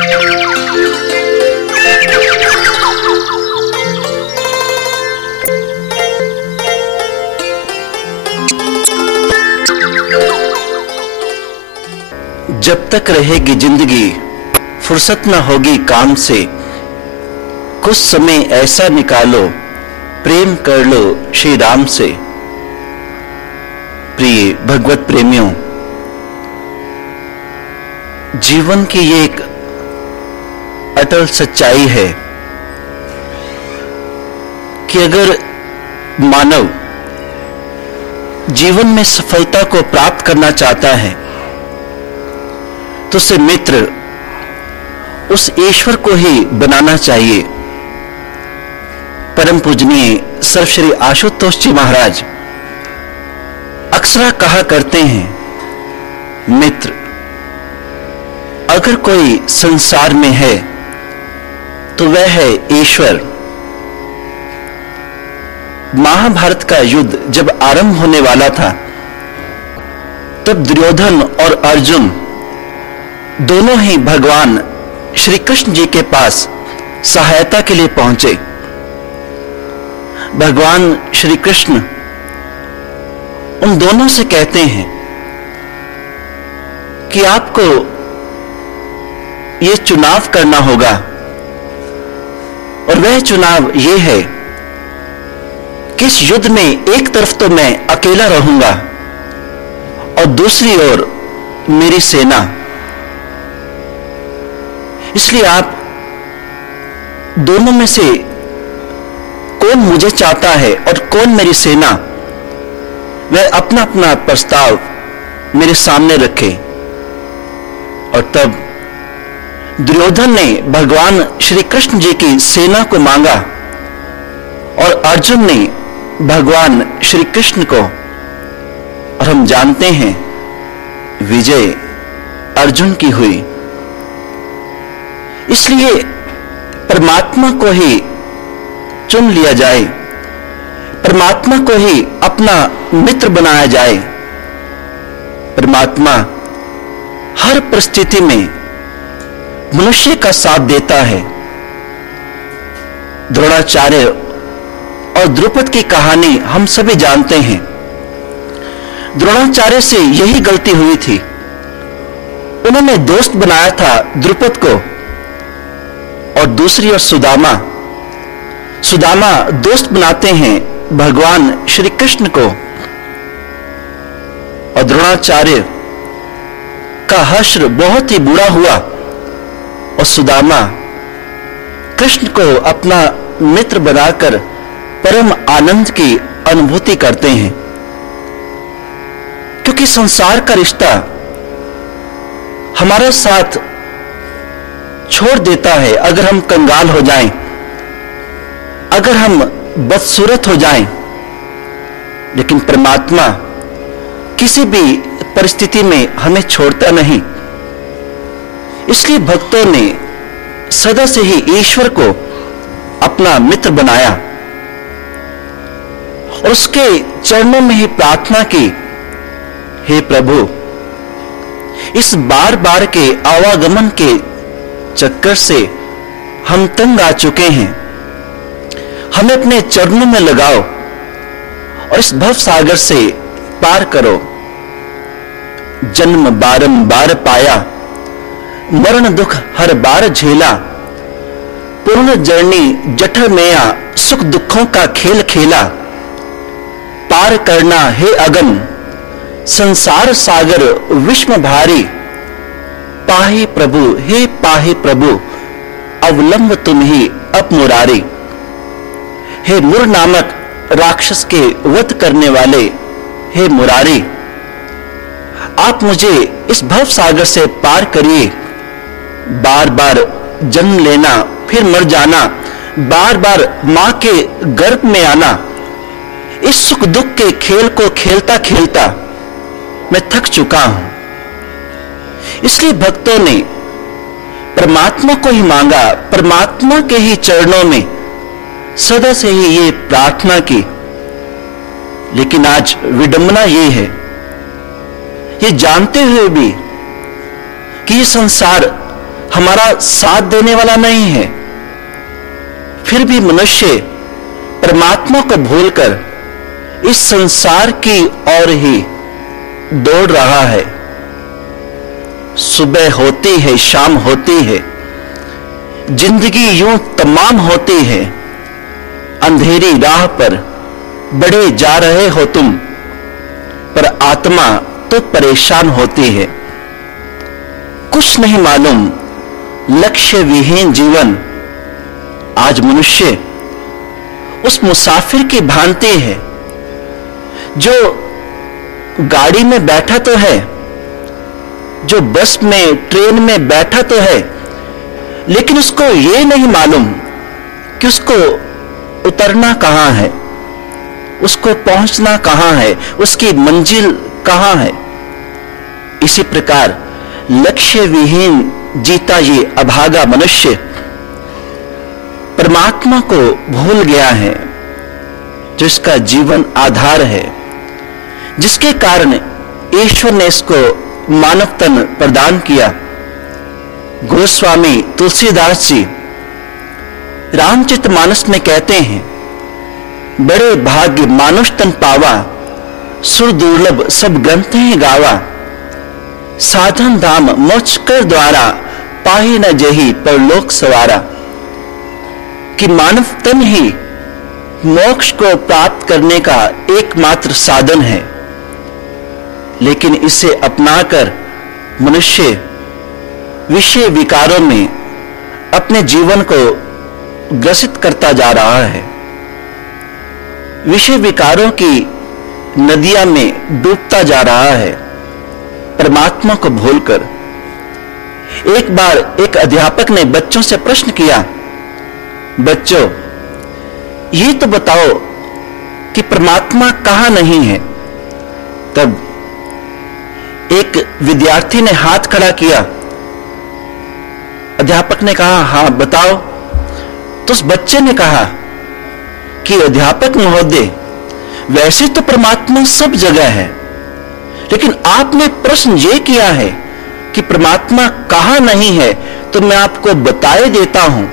जब तक रहेगी जिंदगी फुर्सत न होगी काम से, कुछ समय ऐसा निकालो प्रेम कर लो श्री राम से। प्रिय भगवत प्रेमियों, जीवन की ये एक अटल सच्चाई है कि अगर मानव जीवन में सफलता को प्राप्त करना चाहता है तो उसे मित्र उस ईश्वर को ही बनाना चाहिए। परम पूजनीय सर्वश्री आशुतोष जी महाराज अक्सर कहा करते हैं, मित्र अगर कोई संसार में है तो वह है ईश्वर। महाभारत का युद्ध जब आरंभ होने वाला था तब दुर्योधन और अर्जुन दोनों ही भगवान श्री कृष्ण जी के पास सहायता के लिए पहुंचे। भगवान श्री कृष्ण उन दोनों से कहते हैं कि आपको यह चुनाव करना होगा, और वह चुनाव यह है कि इस युद्ध में एक तरफ तो मैं अकेला रहूंगा और दूसरी ओर मेरी सेना। इसलिए आप दोनों में से कौन मुझे चाहता है और कौन मेरी सेना, वह अपना अपना प्रस्ताव मेरे सामने रखे। और तब दुर्योधन ने भगवान श्री कृष्ण जी की सेना को मांगा और अर्जुन ने भगवान श्री कृष्ण को, और हम जानते हैं विजय अर्जुन की हुई। इसलिए परमात्मा को ही चुन लिया जाए, परमात्मा को ही अपना मित्र बनाया जाए। परमात्मा हर परिस्थिति में मनुष्य का साथ देता है। द्रोणाचार्य और द्रुपद की कहानी हम सभी जानते हैं। द्रोणाचार्य से यही गलती हुई थी, उन्होंने दोस्त बनाया था द्रुपद को, और दूसरी ओर सुदामा दोस्त बनाते हैं भगवान श्री कृष्ण को। और द्रोणाचार्य का हश्र बहुत ही बुरा हुआ और सुदामा कृष्ण को अपना मित्र बनाकर परम आनंद की अनुभूति करते हैं। क्योंकि संसार का रिश्ता हमारे साथ छोड़ देता है अगर हम कंगाल हो जाएं, अगर हम बदसूरत हो जाएं, लेकिन परमात्मा किसी भी परिस्थिति में हमें छोड़ता नहीं। इसलिए भक्तों ने सदा से ही ईश्वर को अपना मित्र बनाया और उसके चरणों में ही प्रार्थना की, हे प्रभु, इस बार बार के आवागमन के चक्कर से हम तंग आ चुके हैं, हमें अपने चरणों में लगाओ और इस भव सागर से पार करो। जन्म बारंबार पाया, मरण दुख हर बार झेला, पूर्ण जर्नी जठर मेया, सुख दुखों का खेल खेला। पार करना हे अगम, संसार सागर विश्व भारी। पाहि प्रभु, हे पाहि प्रभु, अवलंब तुम ही अपमुरारी। हे मुर नामक राक्षस के वध करने वाले, हे मुरारी, आप मुझे इस भव सागर से पार करिए। बार बार जन्म लेना फिर मर जाना, बार बार मां के गर्भ में आना, इस सुख दुख के खेल को खेलता खेलता मैं थक चुका हूं। इसलिए भक्तों ने परमात्मा को ही मांगा, परमात्मा के ही चरणों में सदा से ही ये प्रार्थना की। लेकिन आज विडंबना ये है, ये जानते हुए भी कि ये संसार हमारा साथ देने वाला नहीं है, फिर भी मनुष्य परमात्मा को भूलकर इस संसार की ओर ही दौड़ रहा है। सुबह होती है, शाम होती है, जिंदगी यूं तमाम होती है। अंधेरी राह पर बढ़े जा रहे हो तुम, पर आत्मा तो परेशान होती है। कुछ नहीं मालूम, लक्ष्य विहीन जीवन। आज मनुष्य उस मुसाफिर की भांति है जो गाड़ी में बैठा तो है, जो बस में ट्रेन में बैठा तो है, लेकिन उसको ये नहीं मालूम कि उसको उतरना कहां है, उसको पहुंचना कहां है, उसकी मंजिल कहां है। इसी प्रकार लक्ष्य विहीन जीता ये अभागा मनुष्य परमात्मा को भूल गया है, जो इसका जीवन आधार है, जिसके कारण ईश्वर ने इसको मानव तन प्रदान किया। गोस्वामी तुलसीदास जी रामचरितमानस में कहते हैं, बड़े भाग्य मानुष तन पावा, सुर दुर्लभ सब ग्रंथ ही गावा। साधन धाम मोक्ष कर द्वारा, पाही न जही परलोक सवारा। कि मानव तन ही मोक्ष को प्राप्त करने का एकमात्र साधन है, लेकिन इसे अपनाकर मनुष्य विषय विकारों में अपने जीवन को ग्रसित करता जा रहा है। विषय विकारों की नदियां में डूबता जा रहा है, परमात्मा को भूलकर। एक बार एक अध्यापक ने बच्चों से प्रश्न किया, बच्चों ये तो बताओ कि परमात्मा कहां नहीं है। तब एक विद्यार्थी ने हाथ खड़ा किया। अध्यापक ने कहा, हां बताओ। तो उस बच्चे ने कहा कि अध्यापक महोदय, वैसे तो परमात्मा सब जगह है, लेकिन आपने प्रश्न ये किया है कि परमात्मा कहां नहीं है, तो मैं आपको बताए देता हूं,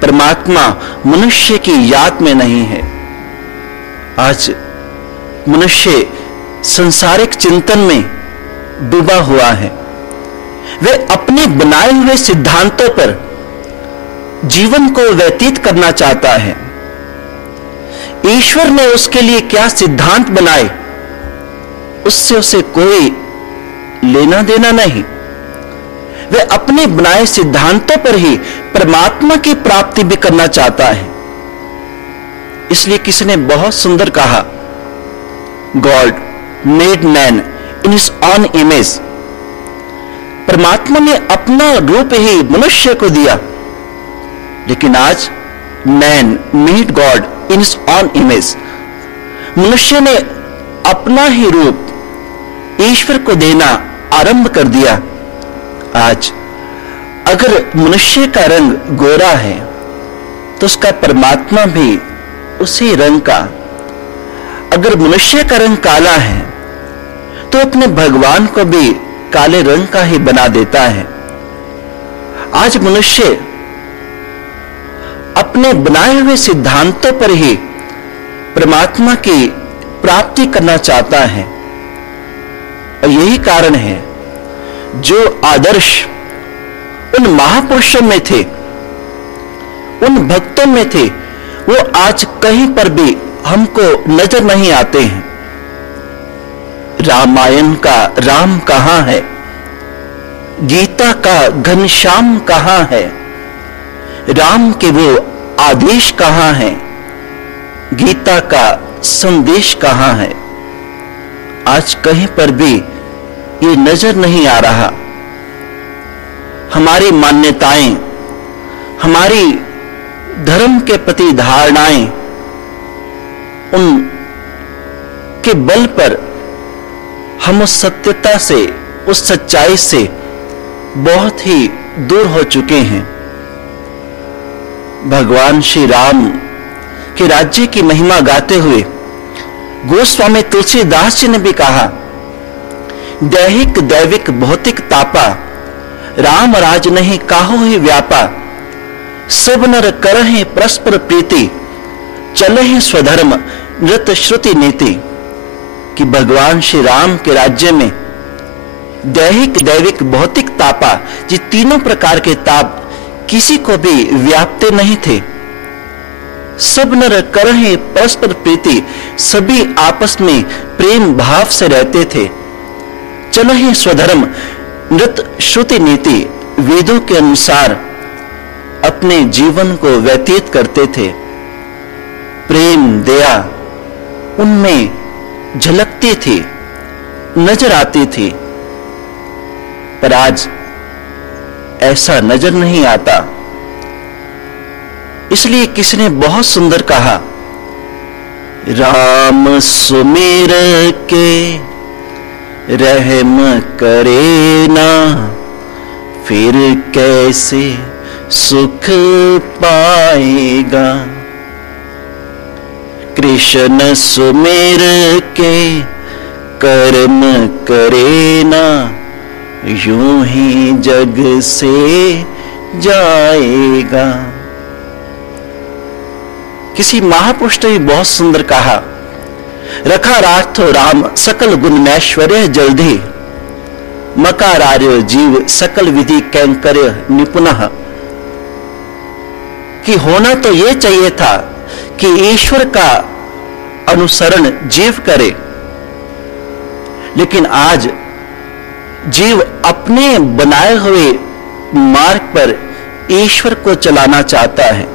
परमात्मा मनुष्य की याद में नहीं है। आज मनुष्य सांसारिक चिंतन में डूबा हुआ है। वे अपने बनाए हुए सिद्धांतों पर जीवन को व्यतीत करना चाहता है। ईश्वर ने उसके लिए क्या सिद्धांत बनाए, उससे उसे कोई लेना देना नहीं। वे अपने बनाए सिद्धांतों पर ही परमात्मा की प्राप्ति भी करना चाहता है। इसलिए किसी ने बहुत सुंदर कहा, God made man in his own image. परमात्मा ने अपना रूप ही मनुष्य को दिया, लेकिन आज man made God in his own image. मनुष्य ने अपना ही रूप ईश्वर को देना आरंभ कर दिया। आज अगर मनुष्य का रंग गोरा है, तो उसका परमात्मा भी उसी रंग का। अगर मनुष्य का रंग काला है, तो अपने भगवान को भी काले रंग का ही बना देता है। आज मनुष्य अपने बनाए हुए सिद्धांतों पर ही परमात्मा की प्राप्ति करना चाहता है। और यही कारण है जो आदर्श उन महापुरुषों में थे, उन भक्तों में थे, वो आज कहीं पर भी हमको नजर नहीं आते हैं। रामायण का राम कहां है, गीता का घनश्याम कहां है, राम के वो आदेश कहां है, गीता का संदेश कहां है। आज कहीं पर भी ये नजर नहीं आ रहा। हमारी मान्यताएं, हमारी धर्म के प्रति धारणाएं, उन के बल पर हम उस सत्यता से, उस सच्चाई से बहुत ही दूर हो चुके हैं। भगवान श्री राम के राज्य की महिमा गाते हुए गोस्वामी तुलसीदास जी ने भी कहा, दैहिक दैविक भौतिक तापा, राम राज नहीं काहो ही व्यापा, सब नर करहि परस्पर प्रीति, चलहि स्वधर्म नृत श्रुति नीति। कि भगवान श्री राम के राज्य में दैहिक दैविक भौतिक तापा, ये तीनों प्रकार के ताप किसी को भी व्यापते नहीं थे। सब नर करहि परस्पर प्रीति, सभी आपस में प्रेम भाव से रहते थे। चलहि स्वधर्म नृत श्रुति नीति, वेदों के अनुसार अपने जीवन को व्यतीत करते थे। प्रेम दया उनमें झलकती थी, नजर आती थी। पर आज ऐसा नजर नहीं आता। इसलिए किसी ने बहुत सुंदर कहा, राम सुमिर के रहम करे ना, फिर कैसे सुख पाएगा। कृष्ण सुमिर के कर्म करे ना, यूं ही जग से जाएगा। किसी महापुरुष ने बहुत सुंदर कहा, रखा रार्थो राम सकल गुण में ऐश्वर्य जल्दी, मकारार्यो जीव सकल विधि कैंकर्य निपुणः। कि होना तो यह चाहिए था कि ईश्वर का अनुसरण जीव करे, लेकिन आज जीव अपने बनाए हुए मार्ग पर ईश्वर को चलाना चाहता है।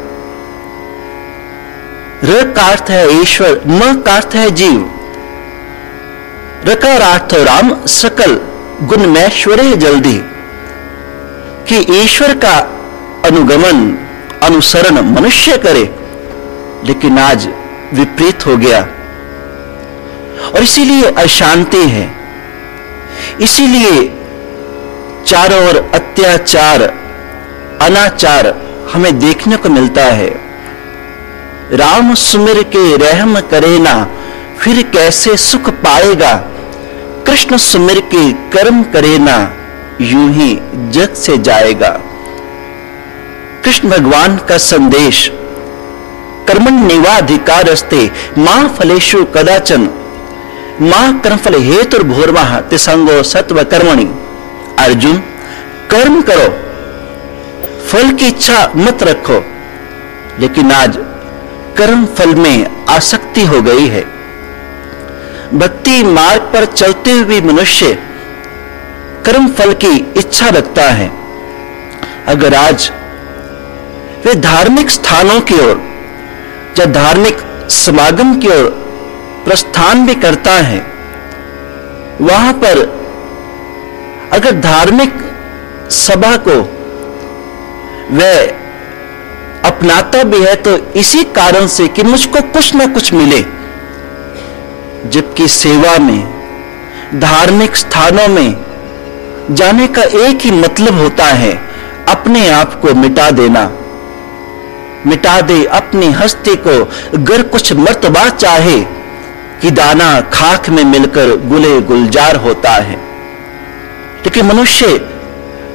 र का अर्थ है ईश्वर, म का अर्थ है जीव। रकार अर्थ राम सकल गुण में ऐश्वर्य जल्दी, कि ईश्वर का अनुगमन अनुसरण मनुष्य करे, लेकिन आज विपरीत हो गया। और इसीलिए अशांति है, इसीलिए चारों ओर अत्याचार अनाचार हमें देखने को मिलता है। राम सुमिर के रहम करे ना, फिर कैसे सुख पाएगा। कृष्ण सुमिर के कर्म करे ना, यूं ही जग से जाएगा। कृष्ण भगवान का संदेश, कर्मण्येवाधिकारस्ते मां फलेषु कदाचन, मां कर्मफल हेतुर्भूर्वः तिसंगो सत्व कर्मणि। अर्जुन, कर्म करो, फल की इच्छा मत रखो। लेकिन आज कर्म फल में आसक्ति हो गई है। भक्ति मार्ग पर चलते हुए मनुष्य कर्म फल की इच्छा रखता है। अगर आज वे धार्मिक स्थानों की ओर या धार्मिक समागम की ओर प्रस्थान भी करता है, वहां पर अगर धार्मिक सभा को वह अपनाता भी है तो इसी कारण से कि मुझको कुछ ना कुछ मिले, जबकि सेवा में धार्मिक स्थानों में जाने का एक ही मतलब होता है, अपने आप को मिटा देना। मिटा दे अपनी हस्ती को, अगर कुछ मर्तबा चाहे कि दाना खाक में मिलकर गुले गुलजार होता है। लेकिन मनुष्य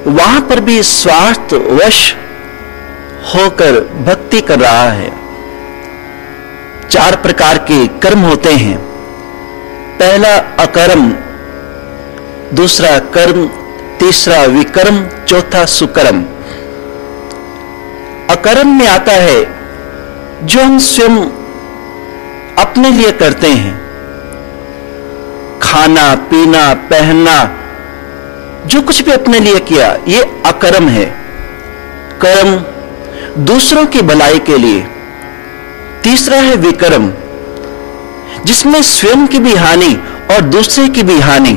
वहां पर भी स्वार्थवश होकर भक्ति कर रहा है। 4 प्रकार के कर्म होते हैं। पहला अकर्म, दूसरा कर्म, तीसरा विकर्म, चौथा सुकर्म। अकर्म में आता है जो हम स्वयं अपने लिए करते हैं, खाना पीना पहनना, जो कुछ भी अपने लिए किया, ये अकर्म है। कर्म दूसरों की भलाई के लिए। तीसरा है विकर्म, जिसमें स्वयं की भी हानि और दूसरे की भी हानि।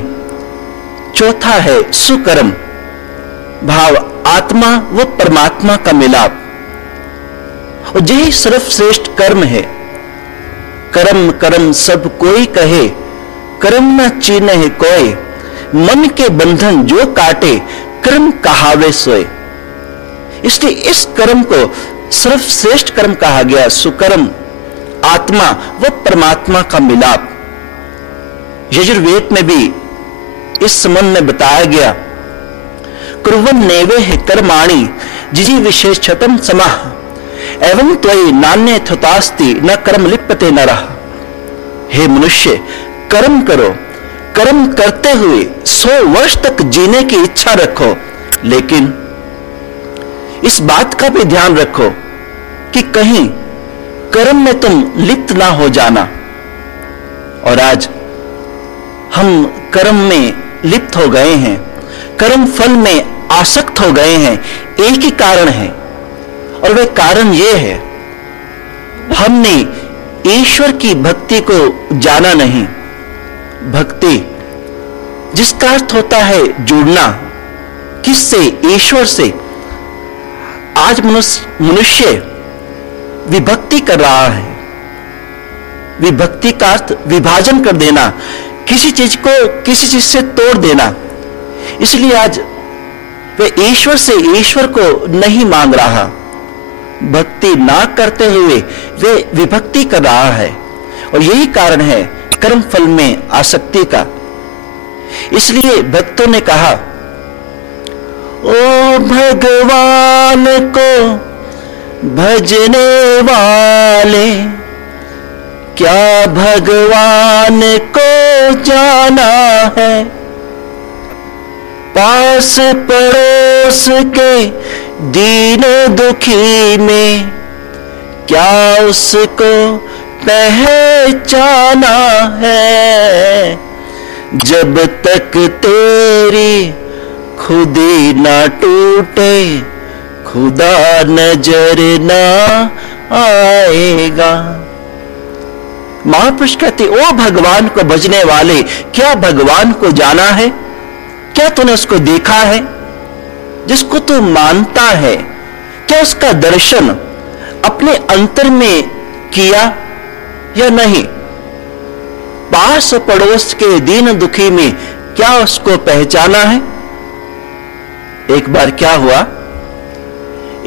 चौथा है सुकर्म, भाव आत्मा व परमात्मा का मिलाप। और यही सर्वश्रेष्ठ कर्म है। कर्म कर्म सब कोई कहे, कर्म न चीन्हे कोय, मन के बंधन जो काटे, कर्म कहावे सोए। इसलिए इस कर्म को सर्वश्रेष्ठ कर्म कहा गया। सुकर्म, आत्मा व परमात्मा का मिलाप। यजुर्वेद में भी इस संबंध में बताया गया, कुर्वन् नैवेह कर्माणि जिजी विशेषतम समाह एवं त्वयि नान्य थुतास्ति न कर्म लिप्यते नरः। हे मनुष्य, कर्म करो, कर्म करते हुए 100 वर्ष तक जीने की इच्छा रखो, लेकिन इस बात का भी ध्यान रखो कि कहीं कर्म में तुम लिप्त ना हो जाना। और आज हम कर्म में लिप्त हो गए हैं, कर्म फल में आसक्त हो गए हैं। एक ही कारण है, और वह कारण यह है, हमने ईश्वर की भक्ति को जाना नहीं। भक्ति जिसका अर्थ होता है जुड़ना, किससे? ईश्वर से। आज मनुष्य विभक्ति कर रहा है। विभक्ति का अर्थ विभाजन कर देना, किसी चीज को किसी चीज से तोड़ देना। इसलिए आज वह ईश्वर से ईश्वर को नहीं मांग रहा। भक्ति ना करते हुए वे विभक्ति कर रहा है, और यही कारण है कर्म फल में आसक्ति का। इसलिए भक्तों ने कहा, ओ भगवान को भजने वाले, क्या भगवान को जाना है? पास पड़ोस के दीन दुखी में क्या उसको पहचाना है? जब तक तेरी खुदी ना टूटे खुदा नजर ना आएगा। महापुरुष कहते, ओ भगवान को भजने वाले, क्या भगवान को जाना है? क्या तूने उसको देखा है? जिसको तू मानता है, क्या उसका दर्शन अपने अंतर में किया या नहीं? पास पड़ोस के दीन दुखी में क्या उसको पहचाना है? एक बार क्या हुआ,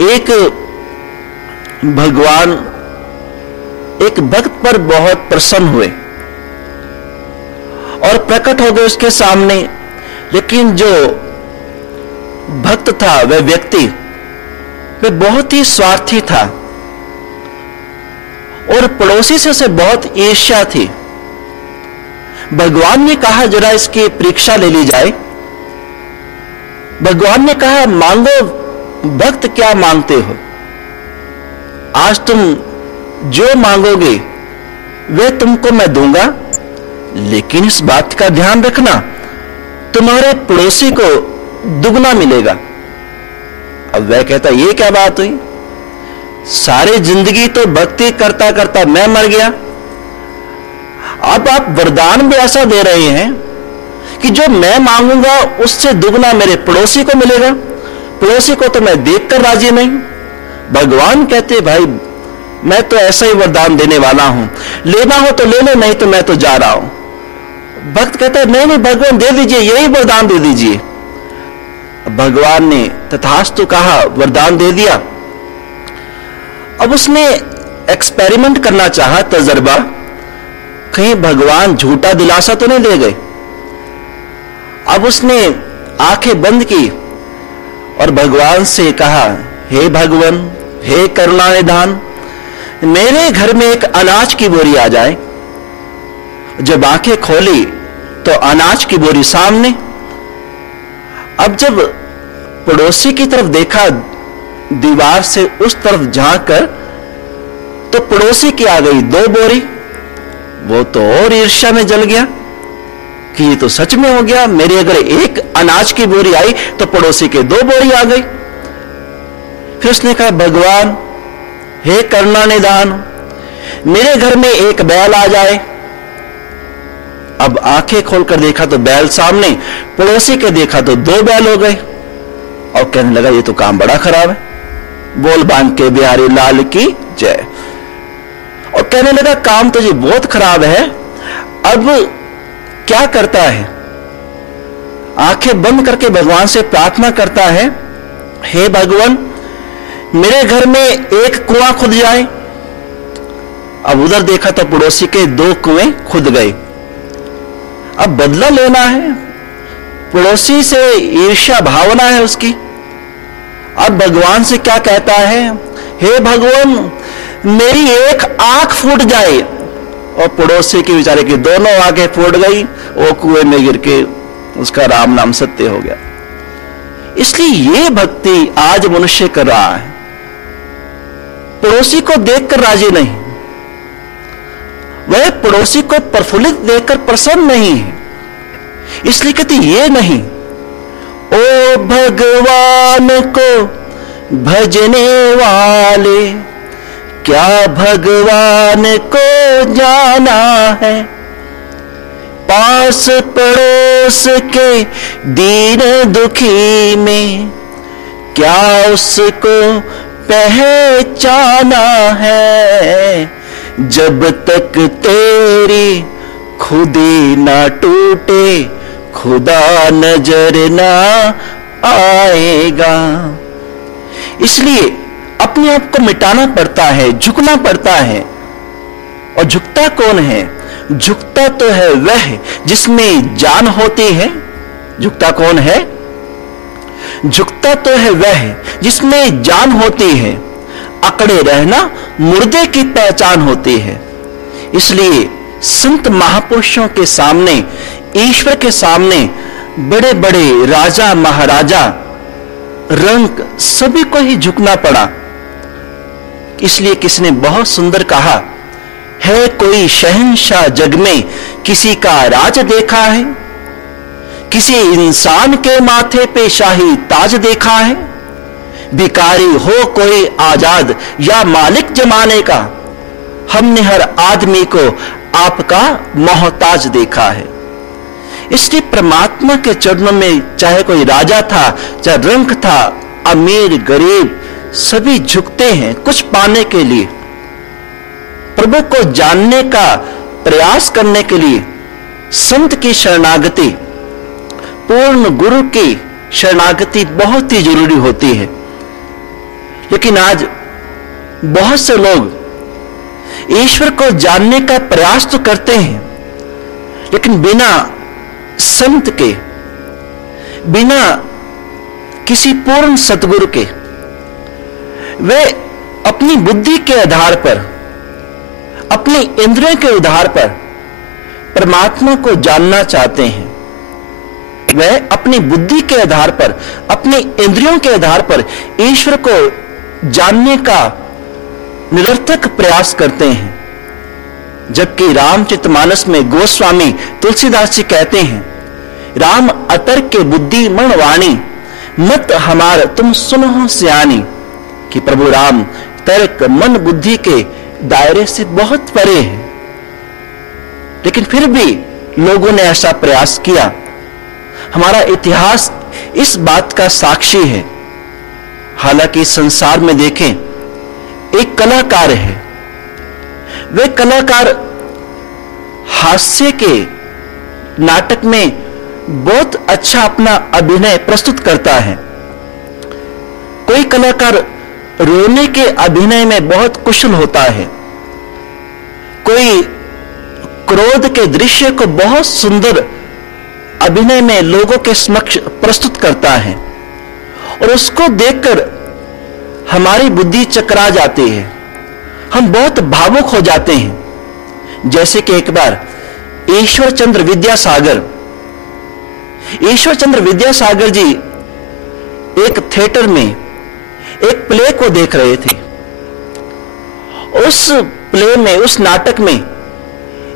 एक भगवान एक भक्त पर बहुत प्रसन्न हुए और प्रकट हो गए उसके सामने। लेकिन जो भक्त था, वह व्यक्ति, वह बहुत ही स्वार्थी था और पड़ोसी से उसे बहुत ईर्ष्या थी। भगवान ने कहा, जरा इसकी परीक्षा ले ली जाए। भगवान ने कहा, मांगो भक्त, क्या मांगते हो? आज तुम जो मांगोगे वह तुमको मैं दूंगा, लेकिन इस बात का ध्यान रखना, तुम्हारे पड़ोसी को दुगना मिलेगा। अब वह कहता, ये क्या बात हुई? सारी जिंदगी तो भक्ति करता करता मैं मर गया, अब आप वरदान भी ऐसा दे रहे हैं कि जो मैं मांगूंगा उससे दुगना मेरे पड़ोसी को मिलेगा। पड़ोसी को तो मैं देखकर राजी नहीं। भगवान कहते, भाई मैं तो ऐसा ही वरदान देने वाला हूं, लेना हो तो ले लो, नहीं तो मैं तो जा रहा हूं। भक्त कहता है, नहीं भगवान दे दीजिए, यही वरदान दे दीजिए। भगवान ने तथास्तु कहा, वरदान दे दिया। अब उसने एक्सपेरिमेंट करना चाहा, तजर्बा, कहीं भगवान झूठा दिलासा तो नहीं दे गए। अब उसने आंखें बंद की और भगवान से कहा, हे भगवान, हे करुणा निधान, मेरे घर में एक अनाज की बोरी आ जाए। जब आंखें खोली तो अनाज की बोरी सामने। अब जब पड़ोसी की तरफ देखा, दीवार से उस तरफ झांक कर, तो पड़ोसी की आ गई 2 बोरी। वो तो और ईर्ष्या में जल गया कि ये तो सच में हो गया, मेरी अगर एक अनाज की बोरी आई तो पड़ोसी के 2 बोरी आ गई। फिर उसने कहा, भगवान, हे करुणा निधान, मेरे घर में एक बैल आ जाए। अब आंखें खोलकर देखा तो बैल सामने, पड़ोसी के देखा तो 2 बैल हो गए। और कहने लगा, ये तो काम बड़ा खराब है, बोल बांध के बिहारी लाल की जय। और कहने लगा, काम तो जी बहुत खराब है। अब क्या करता है? आंखें बंद करके भगवान से प्रार्थना करता है, हे भगवान, मेरे घर में एक कुआं खुद जाए। अब उधर देखा तो पड़ोसी के 2 कुएं खुद गए। अब बदला लेना है, पड़ोसी से ईर्ष्या भावना है उसकी। अब भगवान से क्या कहता है, हे भगवान मेरी एक आंख फूट जाए, और पड़ोसी के बेचारे की दोनों आंखें फूट गई, वो कुएं में गिर के उसका राम नाम सत्य हो गया। इसलिए ये भक्ति आज मनुष्य कर रहा है, पड़ोसी को देखकर राजी नहीं, वह पड़ोसी को प्रफुल्लित देखकर प्रसन्न नहीं है। इसलिए कहते ये नहीं, ओ भगवान को भजने वाले क्या भगवान को जाना है, पास पड़ोस के दीन दुखी में क्या उसको पहचाना है, जब तक तेरी खुदी ना टूटे खुदा नजर ना आएगा। इसलिए अपने आप को मिटाना पड़ता है, झुकना पड़ता है। और झुकता कौन है? झुकता तो है वह जिसमें जान होती है। झुकता कौन है? झुकता तो है वह जिसमें जान होती है। अकड़े रहना मुर्दे की पहचान होती है। इसलिए संत महापुरुषों के सामने, ईश्वर के सामने बड़े बड़े राजा महाराजा रंक सभी को ही झुकना पड़ा। इसलिए किसने बहुत सुंदर कहा है, कोई शहंशाह जग में किसी का राज देखा है, किसी इंसान के माथे पे शाही ताज देखा है, भिखारी हो कोई आजाद या मालिक जमाने का, हमने हर आदमी को आपका मोहताज देखा है। इसलिए परमात्मा के चरणों में चाहे कोई राजा था, चाहे रंक था, अमीर गरीब सभी झुकते हैं कुछ पाने के लिए। प्रभु को जानने का प्रयास करने के लिए संत की शरणागति, पूर्ण गुरु की शरणागति बहुत ही जरूरी होती है। लेकिन आज बहुत से लोग ईश्वर को जानने का प्रयास तो करते हैं, लेकिन बिना संत के, बिना किसी पूर्ण सतगुरु के, वे अपनी बुद्धि के आधार पर, अपनी इंद्रियों के आधार पर परमात्मा को जानना चाहते हैं। वह अपनी बुद्धि के आधार पर, अपनी इंद्रियों के आधार पर ईश्वर को जानने का निरर्थक प्रयास करते हैं। जबकि रामचरितमानस में गोस्वामी तुलसीदास जी कहते हैं, राम अतर्क के बुद्धि मन वाणी, मत हमार तुम सुनो सियानी, कि प्रभु राम तर्क मन बुद्धि के दायरे से बहुत परे है। लेकिन फिर भी लोगों ने ऐसा प्रयास किया। हमारा इतिहास इस बात का साक्षी है। हालांकि संसार में देखें, एक कलाकार है, वे कलाकार हास्य के नाटक में बहुत अच्छा अपना अभिनय प्रस्तुत करता है। कोई कलाकार रोने के अभिनय में बहुत कुशल होता है, कोई क्रोध के दृश्य को बहुत सुंदर अभिनय में लोगों के समक्ष प्रस्तुत करता है, और उसको देखकर हमारी बुद्धि चकरा जाती है, हम बहुत भावुक हो जाते हैं। जैसे कि एक बार ईश्वर चंद्र विद्यासागर जी एक थिएटर में एक प्ले को देख रहे थे। उस प्ले में, उस नाटक में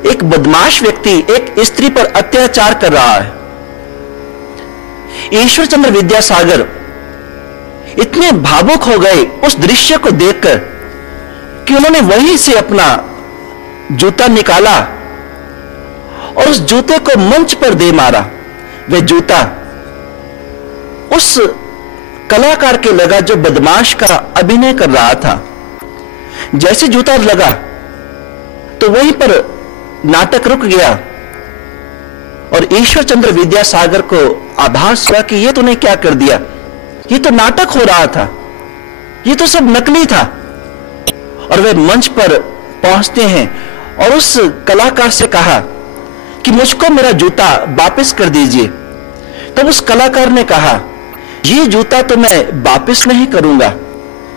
एक बदमाश व्यक्ति एक स्त्री पर अत्याचार कर रहा है। ईश्वर चंद्र विद्यासागर इतने भावुक हो गए उस दृश्य को देखकर कि उन्होंने वहीं से अपना जूता निकाला और उस जूते को मंच पर दे मारा। वह जूता उस कलाकार के लगा जो बदमाश का अभिनय कर रहा था। जैसे जूता लगा तो वहीं पर नाटक रुक गया और ईश्वर चंद्र विद्यासागर को आभास हुआ कि ये तूने क्या कर दिया, ये तो नाटक हो रहा था, ये तो सब नकली था। और वे मंच पर पहुंचते हैं और उस कलाकार से कहा कि मुझको मेरा जूता वापस कर दीजिए। तब उस कलाकार ने कहा, ये जूता तो मैं वापस नहीं करूंगा,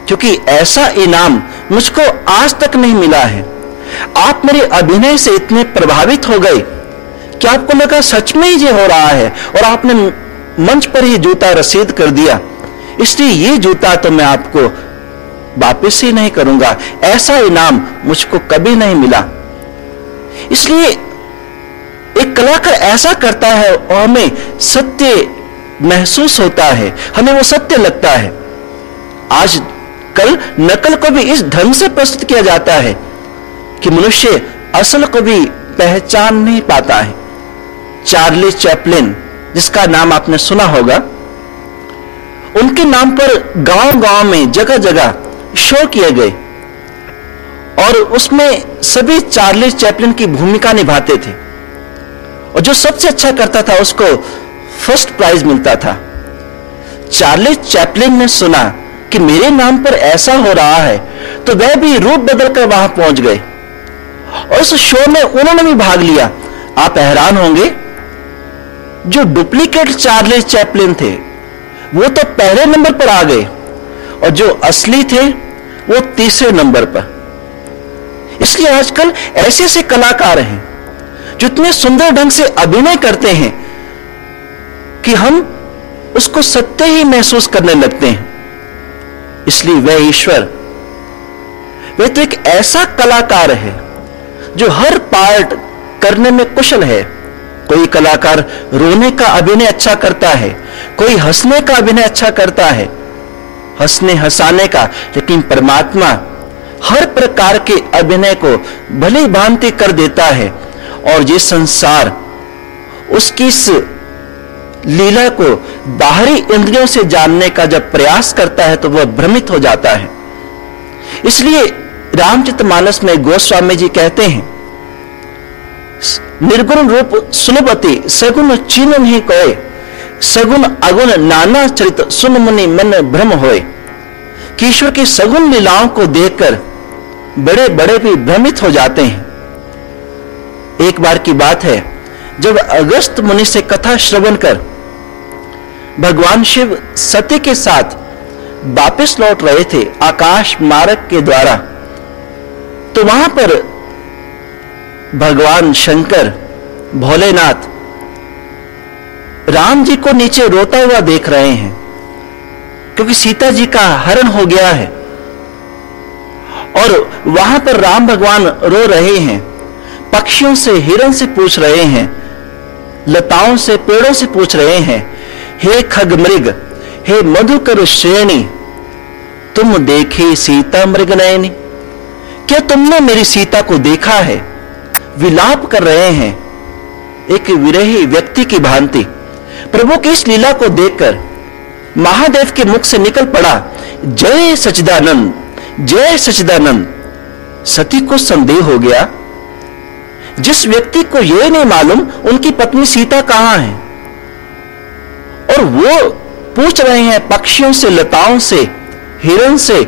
क्योंकि ऐसा इनाम मुझको आज तक नहीं मिला है। आप मेरे अभिनय से इतने प्रभावित हो गए कि आपको लगा सच में ही ये हो रहा है, और आपने मंच पर ही जूता रसीद कर दिया, इसलिए ये जूता तो मैं आपको वापस ही नहीं करूंगा, ऐसा इनाम मुझको कभी नहीं मिला। इसलिए एक कलाकार ऐसा करता है और हमें सत्य महसूस होता है, हमें वो सत्य लगता है। आज कल नकल को भी इस ढंग से प्रस्तुत किया जाता है कि मनुष्य असल को भी पहचान नहीं पाता है। चार्ली चैपलिन, जिसका नाम आपने सुना होगा, उनके नाम पर गांव-गांव में जगह जगह शो किए गए और उसमें सभी चार्ली चैपलिन की भूमिका निभाते थे, और जो सबसे अच्छा करता था उसको फर्स्ट प्राइज मिलता था। चार्ली चैपलिन ने सुना कि मेरे नाम पर ऐसा हो रहा है, तो वह भी रूप बदलकर वहां पहुंच गए और उस शो में उन्होंने भी भाग लिया। आप हैरान होंगे, जो डुप्लीकेट चार्ली चैपलिन थे वो तो पहले नंबर पर आ गए, और जो असली थे वो तीसरे नंबर पर। इसलिए आजकल ऐसे ऐसे कलाकार हैं जो इतने सुंदर ढंग से अभिनय करते हैं कि हम उसको सत्य ही महसूस करने लगते हैं। इसलिए वह ईश्वर, वह तो एक ऐसा कलाकार है जो हर पार्ट करने में कुशल है। कोई कलाकार रोने का अभिनय अच्छा करता है, कोई हंसने का अभिनय अच्छा करता है, हंसने हंसाने का, लेकिन परमात्मा हर प्रकार के अभिनय को भली भांति कर देता है, और ये संसार उसकी इस लीला को बाहरी इंद्रियों से जानने का जब प्रयास करता है तो वह भ्रमित हो जाता है। इसलिए रामचरितमानस में गोस्वामी जी कहते हैं, निर्गुण रूप सुनबती सगुण चीन नहीं कोय, सगुण अगुण नाना चरित सुन मुनि मन भ्रम होए। कि ईश्वर की सगुण लीलाओं को देखकर बड़े बड़े भी भ्रमित हो जाते हैं। एक बार की बात है, जब अगस्त मुनि से कथा श्रवण कर भगवान शिव सती के साथ वापस लौट रहे थे आकाश मार्ग के द्वारा, तो वहां पर भगवान शंकर भोलेनाथ राम जी को नीचे रोता हुआ देख रहे हैं, क्योंकि सीता जी का हरण हो गया है। और वहां पर राम भगवान रो रहे हैं, पक्षियों से, हिरण से पूछ रहे हैं, लताओं से, पेड़ों से पूछ रहे हैं, हे खग मृग, हे मधुकर श्रेणी, तुम देखी सीता मृग नयनी, क्या तुमने मेरी सीता को देखा है? विलाप कर रहे हैं एक विरही व्यक्ति की भांति। प्रभु की इस लीला को देखकर महादेव के मुख से निकल पड़ा, जय सच्चिदानंद, जय सच्चिदानंद। सती को संदेह हो गया, जिस व्यक्ति को यह नहीं मालूम उनकी पत्नी सीता कहां है, और वो पूछ रहे हैं पक्षियों से, लताओं से, हिरण से,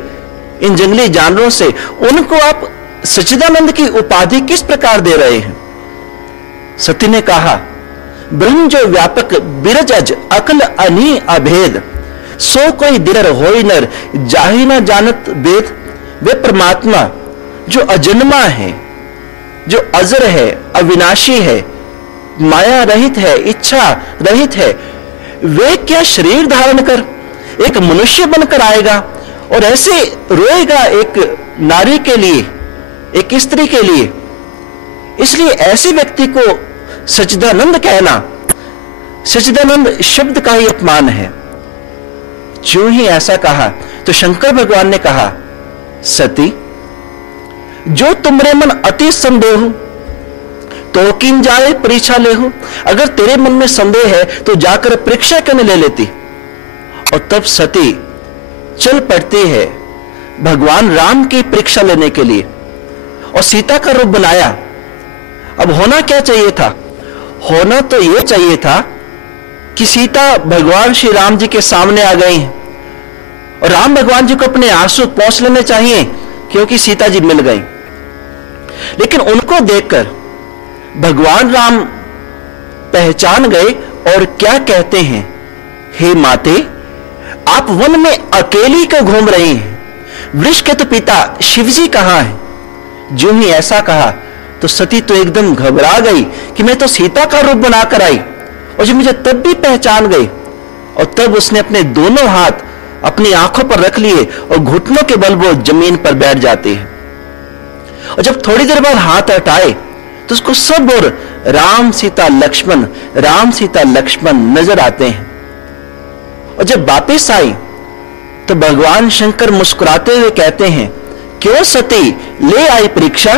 इन जंगली जानवरों से, उनको आप सच्चिदानंद की उपाधि किस प्रकार दे रहे हैं? सती ने कहा, ब्रह्म जो व्यापक बिरजज अकल अनी अभेद, सो कोई दिनर होई नर जाहि न जानत वेद। वे परमात्मा जो अजन्मा है, जो अजर है, अविनाशी है, माया रहित है, इच्छा रहित है, वे क्या शरीर धारण कर एक मनुष्य बनकर आएगा और ऐसे रोएगा एक नारी के लिए, एक स्त्री के लिए? इसलिए ऐसे व्यक्ति को सच्चिदानंद कहना, सच्चिदानंद शब्द का ही अपमान है। जो ही ऐसा कहा तो शंकर भगवान ने कहा, सती, जो तुमरे मन अति संदेह तो किन जाए परीक्षा ले हो। अगर तेरे मन में संदेह है तो जाकर परीक्षा करने ले लेती। और तब सती चल पड़ती है भगवान राम की परीक्षा लेने के लिए, और सीता का रूप बनाया। अब होना क्या चाहिए था? होना तो यह चाहिए था कि सीता भगवान श्री राम जी के सामने आ गई हैं, और राम भगवान जी को अपने आंसू पोंछ लेने चाहिए क्योंकि सीता जी मिल गई। लेकिन उनको देखकर भगवान राम पहचान गए और क्या कहते हैं, हे माते, आप वन में अकेली क्यों घूम रही हैं? वृक्ष के तो पिता शिवजी कहां हैं? जो ही ऐसा कहा तो सती तो एकदम घबरा गई कि मैं तो सीता का रूप बनाकर आई, और जो मुझे तब भी पहचान गई। और तब उसने अपने दोनों हाथ अपनी आंखों पर रख लिए और घुटनों के बल वो जमीन पर बैठ जाती है। और जब थोड़ी देर बाद हाथ हटाए तो उसको सब और राम सीता लक्ष्मण, राम सीता लक्ष्मण नजर आते हैं। और जब वापिस आई तो भगवान शंकर मुस्कुराते हुए कहते हैं, क्यों सती ले आई परीक्षा?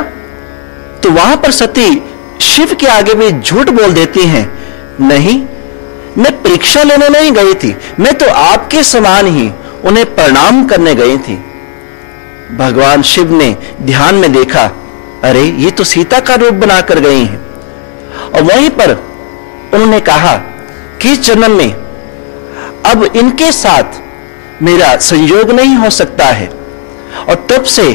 तो वहां पर सती शिव के आगे भी झूठ बोल देती हैं, नहीं, मैं परीक्षा लेने नहीं गई थी, मैं तो आपके समान ही उन्हें प्रणाम करने गई थी। भगवान शिव ने ध्यान में देखा, अरे ये तो सीता का रूप बनाकर गई हैं। और वहीं पर उन्होंने कहा कि जन्म में अब इनके साथ मेरा संयोग नहीं हो सकता है। और तब से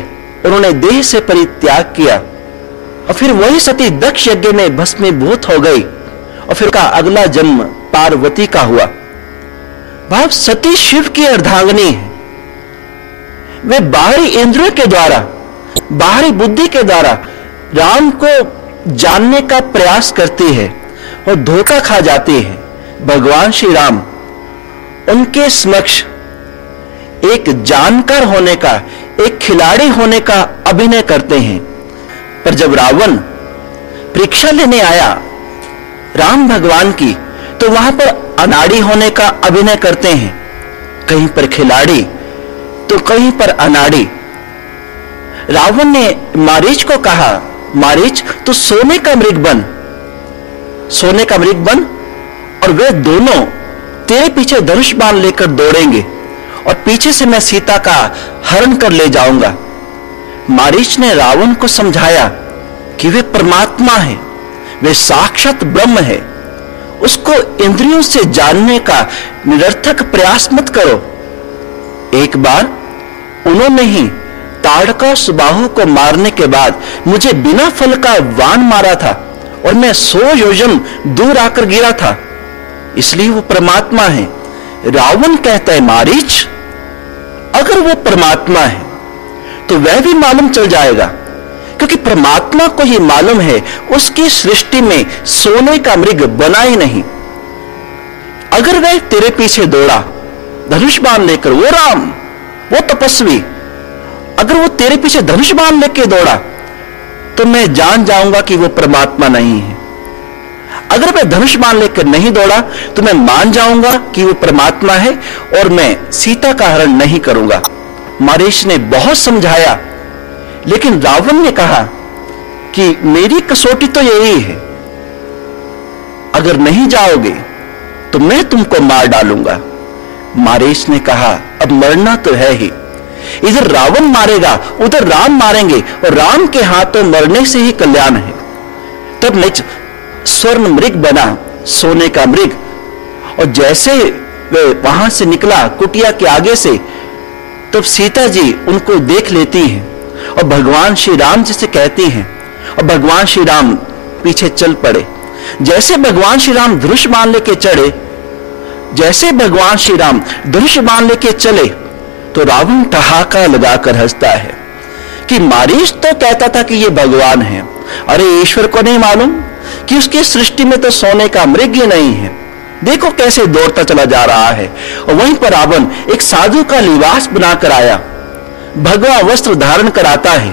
उन्होंने देह से परित्याग किया। और फिर वही सती दक्ष यज्ञ में भस्मीभूत हो गई। और फिर का अगला जन्म पार्वती का हुआ। भाव सती शिव की अर्धांगिनी है। वे बाहरी इंद्रियों के द्वारा, बाहरी बुद्धि के द्वारा राम को जानने का प्रयास करती है और धोखा खा जाती है। भगवान श्री राम उनके समक्ष एक जानकार होने का, एक खिलाड़ी होने का अभिनय करते हैं। पर जब रावण परीक्षा लेने आया राम भगवान की, तो वहां पर अनाड़ी होने का अभिनय करते हैं। कहीं पर खिलाड़ी तो कहीं पर अनाड़ी। रावण ने मारीच को कहा, मारीच तू सोने का मृग बन, सोने का मृग बन, और वे दोनों तेरे पीछे धनुष बाण लेकर दौड़ेंगे और पीछे से मैं सीता का हरण कर ले जाऊंगा। मारीच ने रावण को समझाया कि वे परमात्मा है, वे साक्षात ब्रह्म है, उसको इंद्रियों से जानने का निरर्थक प्रयास मत करो। एक बार उन्होंने ही ताड़का सुबाहु को मारने के बाद मुझे बिना फल का वाण मारा था और मैं 100 योजन दूर आकर गिरा था, इसलिए वो परमात्मा है। रावण कहता है, मारीच अगर वो परमात्मा है तो वह भी मालूम चल जाएगा, क्योंकि परमात्मा को ही मालूम है उसकी सृष्टि में सोने का मृग बना ही नहीं। अगर वह तेरे पीछे दौड़ा धनुष बाण लेकर, वो राम, वो तपस्वी, अगर वो तेरे पीछे धनुष बाण लेकर दौड़ा तो मैं जान जाऊंगा कि वो परमात्मा नहीं है। अगर वह धनुष बाण लेकर नहीं दौड़ा तो मैं मान जाऊंगा कि वो परमात्मा है और मैं सीता का हरण नहीं करूंगा। मारीच ने बहुत समझाया, लेकिन रावण ने कहा कि मेरी कसौटी तो यही है, अगर नहीं जाओगे तो मैं तुमको मार डालूंगा। मारीच ने कहा, अब मरना तो है ही, इधर रावण मारेगा उधर राम मारेंगे, और राम के हाथों मरने से ही कल्याण है। तब मैं स्वर्ण मृग बना, सोने का मृग, और जैसे वे वहां से निकला कुटिया के आगे से, तब सीता जी उनको देख लेती हैं और भगवान श्री राम जी से कहती हैं, और भगवान श्री राम पीछे चल पड़े। जैसे भगवान श्री राम धनुष बाण लेके चढ़े, जैसे भगवान श्री राम धनुष बाण लेके चले, तो रावण ठहाका लगाकर हंसता है कि मारीच तो कहता था कि ये भगवान है, अरे ईश्वर को नहीं मालूम कि उसकी सृष्टि में तो सोने का मृग ही नहीं है, देखो कैसे दौड़ता चला जा रहा है। और वहीं पर रावण एक साधु का लिबास बनाकर आया, भगवा वस्त्र धारण कर आता है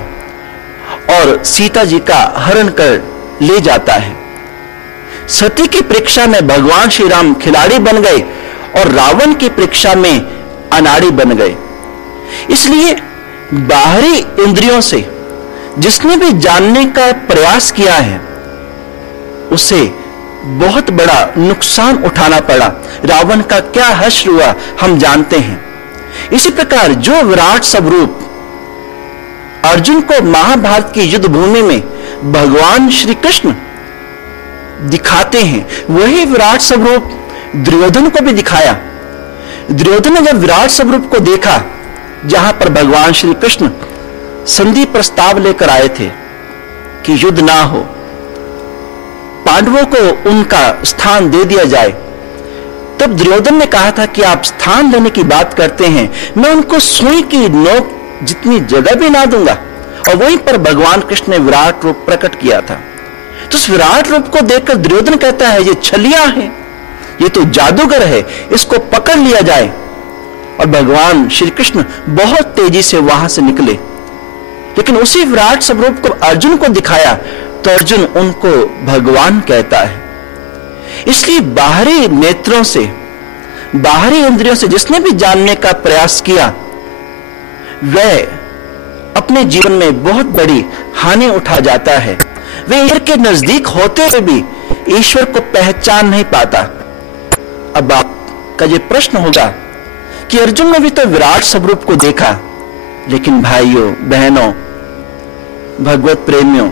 और सीता जी का हरण कर ले जाता है। सती की परीक्षा में भगवान श्री राम खिलाड़ी बन गए और रावण की परीक्षा में अनाड़ी बन गए। इसलिए बाहरी इंद्रियों से जिसने भी जानने का प्रयास किया है उसे बहुत बड़ा नुकसान उठाना पड़ा। रावण का क्या हश्र हुआ हम जानते हैं। इसी प्रकार जो विराट स्वरूप अर्जुन को महाभारत की युद्ध भूमि में भगवान श्री कृष्ण दिखाते हैं, वही विराट स्वरूप दुर्योधन को भी दिखाया। दुर्योधन ने जब विराट स्वरूप को देखा, जहां पर भगवान श्री कृष्ण संधि प्रस्ताव लेकर आए थे कि युद्ध ना हो, पांडवों को उनका स्थान दे दिया जाए, तब दुर्योधन ने कहा था कि आप स्थान लेने की बात करते हैं, मैं उनको सुई की नोक जितनी जगह भी ना दूंगा। और वहीं पर भगवान कृष्ण ने विराट रूप प्रकट किया था। तो उस विराट रूप को देखकर दुर्योधन कहता है, ये छलिया है, ये तो जादूगर है, इसको पकड़ लिया जाए। और भगवान श्री कृष्ण बहुत तेजी से वहां से निकले, लेकिन उसी विराट स्वरूप को अर्जुन को दिखाया तो अर्जुन उनको भगवान कहता है। इसलिए बाहरी नेत्रों से, बाहरी इंद्रियों से जिसने भी जानने का प्रयास किया, वह अपने जीवन में बहुत बड़ी हानि उठा जाता है। वह ईश्वर के नजदीक होते हुए भी ईश्वर को पहचान नहीं पाता। अब आपका यह प्रश्न होगा कि अर्जुन ने भी तो विराट स्वरूप को देखा, लेकिन भाइयों बहनों भगवत प्रेमियों,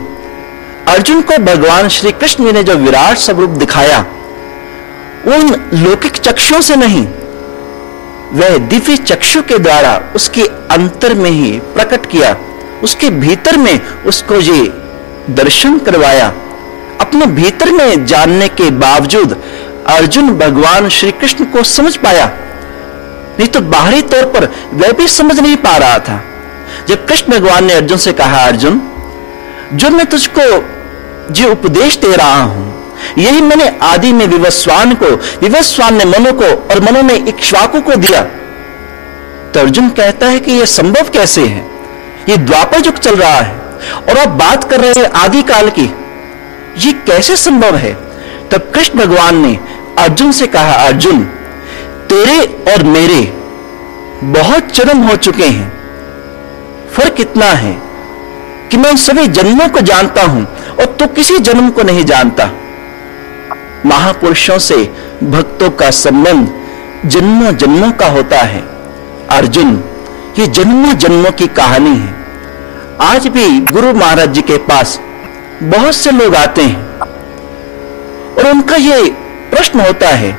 अर्जुन को भगवान श्री कृष्ण ने जो विराट स्वरूप दिखाया, उन लौकिक चक्षुओं से नहीं, वह दिव्य चक्षु के द्वारा उसके अंतर में ही प्रकट किया, उसके भीतर में उसको ये दर्शन करवाया। अपने भीतर में जानने के बावजूद अर्जुन भगवान श्री कृष्ण को समझ पाया, नहीं तो बाहरी तौर पर वह भी समझ नहीं पा रहा था। जब कृष्ण भगवान ने अर्जुन से कहा, अर्जुन जो मैं तुझको जो उपदेश दे रहा हूं, यही मैंने आदि में विवस्वान को, विवस्वान ने मनु को और मनु ने इक्ष्वाकु को दिया। तो अर्जुन कहता है कि यह संभव कैसे है, ये द्वापर युग चल रहा है और आप बात कर रहे हैं आदिकाल की, ये कैसे संभव है। तब कृष्ण भगवान ने अर्जुन से कहा, अर्जुन तेरे और मेरे बहुत जन्म हो चुके हैं, फर्क इतना है कि मैं उन सभी जन्मों को जानता हूं और तू किसी जन्म को नहीं जानता। महापुरुषों से भक्तों का संबंध जन्मों जन्मों का होता है। अर्जुन, ये जन्मों जन्मों की कहानी है। आज भी गुरु महाराज जी के पास बहुत से लोग आते हैं और उनका ये प्रश्न होता है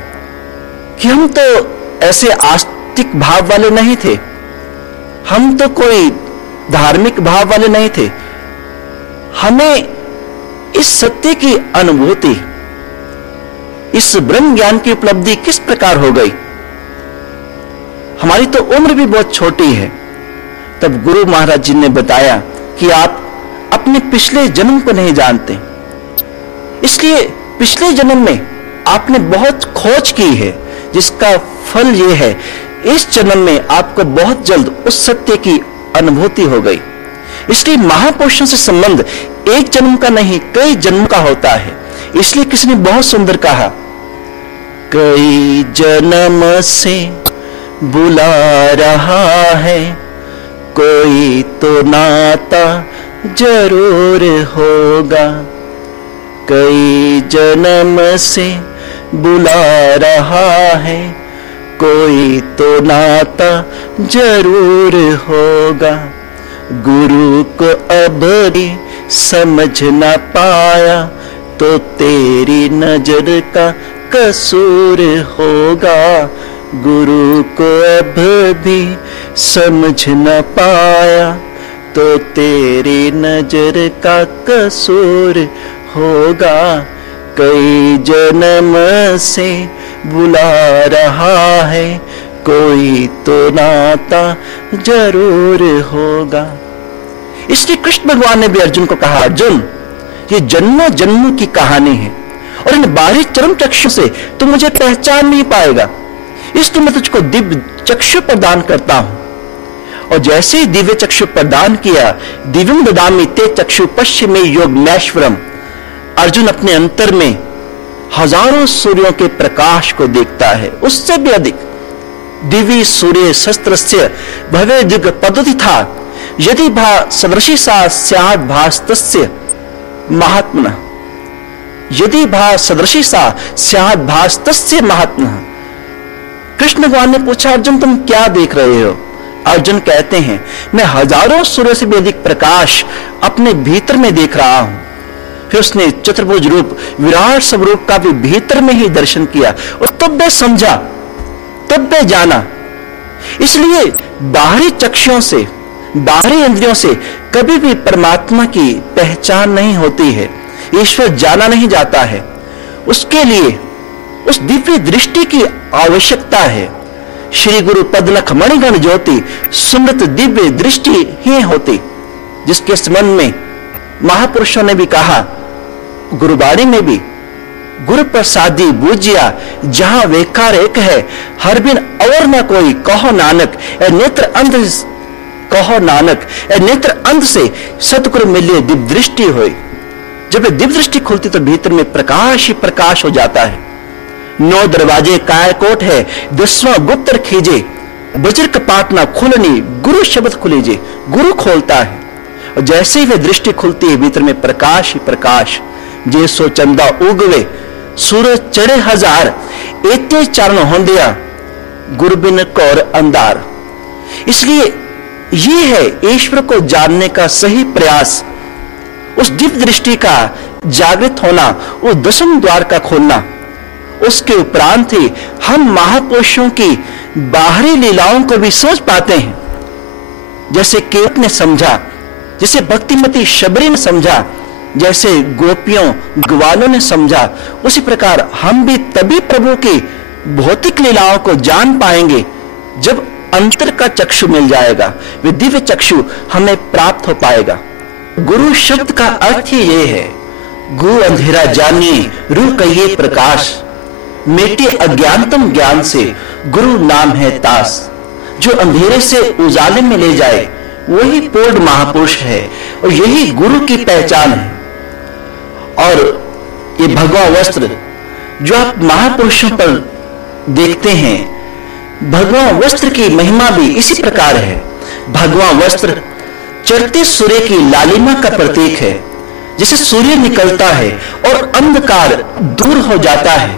कि हम तो ऐसे आस्तिक भाव वाले नहीं थे, हम तो कोई धार्मिक भाव वाले नहीं थे, हमें इस सत्य की अनुभूति, इस ब्रह्म ज्ञान की उपलब्धि किस प्रकार हो गई, हमारी तो उम्र भी बहुत छोटी है। तब गुरु महाराज जी ने बताया कि आप अपने पिछले जन्म को नहीं जानते, इसलिए पिछले जन्म में आपने बहुत खोज की है, जिसका फल यह है इस जन्म में आपको बहुत जल्द उस सत्य की अनुभूति हो गई। इसलिए महापुरुषों से संबंध एक जन्म का नहीं, कई जन्म का होता है। इसलिए किसी ने बहुत सुंदर कहा, कई जन्म से बुला रहा है, कोई तो नाता जरूर होगा। कई जन्म से बुला रहा है, कोई तो नाता जरूर होगा। गुरु को अब भी समझ ना पाया तो तेरी नजर का कसूर होगा। गुरु को अब भी समझ न पाया तो तेरी नजर का कसूर होगा। कई जन्म से बुला रहा है, कोई तो नाता जरूर होगा। इसलिए कृष्ण भगवान ने भी अर्जुन को कहा, अर्जुन ये जन्मों जन्मों की कहानी है और इन बाहरी चरम चक्षु से तू मुझे पहचान नहीं पाएगा, इसलिए मैं तुझको दिव्य चक्षु प्रदान करता हूं। और जैसे ही दिव्य चक्षु प्रदान किया, दिव्यम ददामि ते चक्षु पश्चिमे योगमैश्वरम, अर्जुन अपने अंतर में हजारों सूर्यों के प्रकाश को देखता है, उससे भी अधिक। दिव्य सूर्य शस्त्रस्य भवे दिग पद्धति था, यदि भा सदृशी सा स्यात् भास्तस्य महात्मनः। यदि भा सदृशी सा स्यात् भास्तस्य महात्मनः। कृष्ण भगवान ने पूछा, अर्जुन तुम क्या देख रहे हो? अर्जुन कहते हैं, मैं हजारों सूर्य से भी अधिक प्रकाश अपने भीतर में देख रहा हूं। फिर उसने चतुर्भुज रूप विराट स्वरूप का भी भीतर में ही दर्शन किया और तब वह समझा, तब वह जाना। इसलिए बाहरी चक्षुओं से, बाहरी इंद्रियों से कभी भी परमात्मा की पहचान नहीं होती है, ईश्वर जाना नहीं जाता है। उसके लिए उस दिव्य दृष्टि की आवश्यकता है। श्री गुरु पदलख मणिगण ज्योति सुमृत दिव्य दृष्टि ही होती, जिसके संबंध में महापुरुषों ने भी कहा, गुरुबाणी में भी, गुरु प्रसादी बूजिया जहां वेकार एक है, हर बिन और न कोई, कहो नानक ए नेत्र अंध, कहो नानक ए नेत्र अंध से सतगुरु मिले दिव्य दृष्टि होई। जब ये दिव्य दृष्टि खुलती तो भीतर में प्रकाश ही प्रकाश हो जाता है। 9 दरवाजे कायकोट है, 10वां गुप्त खीजे, वज्र कपाट ना खुलनी, गुरु शब्द खुलीजे। गुरु खोलता है, और जैसे ही वे दृष्टि खुलती है भीतर में प्रकाश ही प्रकाश। जे सो चंदा उगवे सूरज चढ़े हजार, एते चारण होंदिया गुरु बिन कौर अंधार। इसलिए ये है ईश्वर को जानने का सही प्रयास, उस दिव्य दृष्टि का जागृत होना, उस 10वें द्वार का खोलना। उसके उपरांत ही हम महापुरुषों की बाहरी लीलाओं को भी समझ पाते हैं। जैसे केवट ने समझा, जैसे भक्तिमती शबरी ने समझा, जैसे गोपियों ग्वालों ने समझा, उसी प्रकार हम भी तभी प्रभु की भौतिक लीलाओं को जान पाएंगे जब अंतर का चक्षु मिल जाएगा, वे दिव्य चक्षु हमें प्राप्त हो पाएगा। गुरु शब्द का अर्थ ही ये है, गु अंधेरा जानिए रू कहिए प्रकाश, मेटे अज्ञानतम ज्ञान से गुरु नाम है तास। जो अंधेरे से उजाले में ले जाए वही पूर्ण महापुरुष है, और यही गुरु की पहचान है। और ये भगवा वस्त्र जो आप महापुरुषों पर देखते हैं, भगवा वस्त्र की महिमा भी इसी प्रकार है। भगवा वस्त्र चढ़ते सूर्य की लालिमा का प्रतीक है। जैसे सूर्य निकलता है और अंधकार दूर हो जाता है,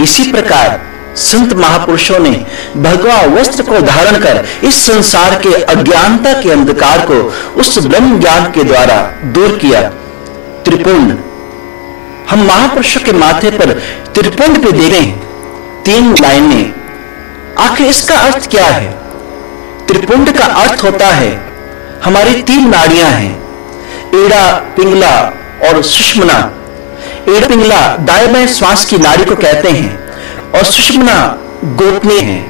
इसी प्रकार संत महापुरुषों ने भगवा वस्त्र को धारण कर इस संसार के अज्ञानता के अंधकार को उस ब्रह्म ज्ञान के द्वारा दूर किया। त्रिपुंड, हम महापुरुषों के माथे पर त्रिपुंड पे दे रहे हैं, 3 लाइनें। आखिर इसका अर्थ क्या है? त्रिपुंड का अर्थ होता है हमारी 3 नाड़ियां हैं, एड़ा, पिंगला और सुषुम्ना। एड़ा पिंगला दाएं बाएं श्वास की नाड़ी को कहते हैं, और सुषुम्ना गोपनीय है,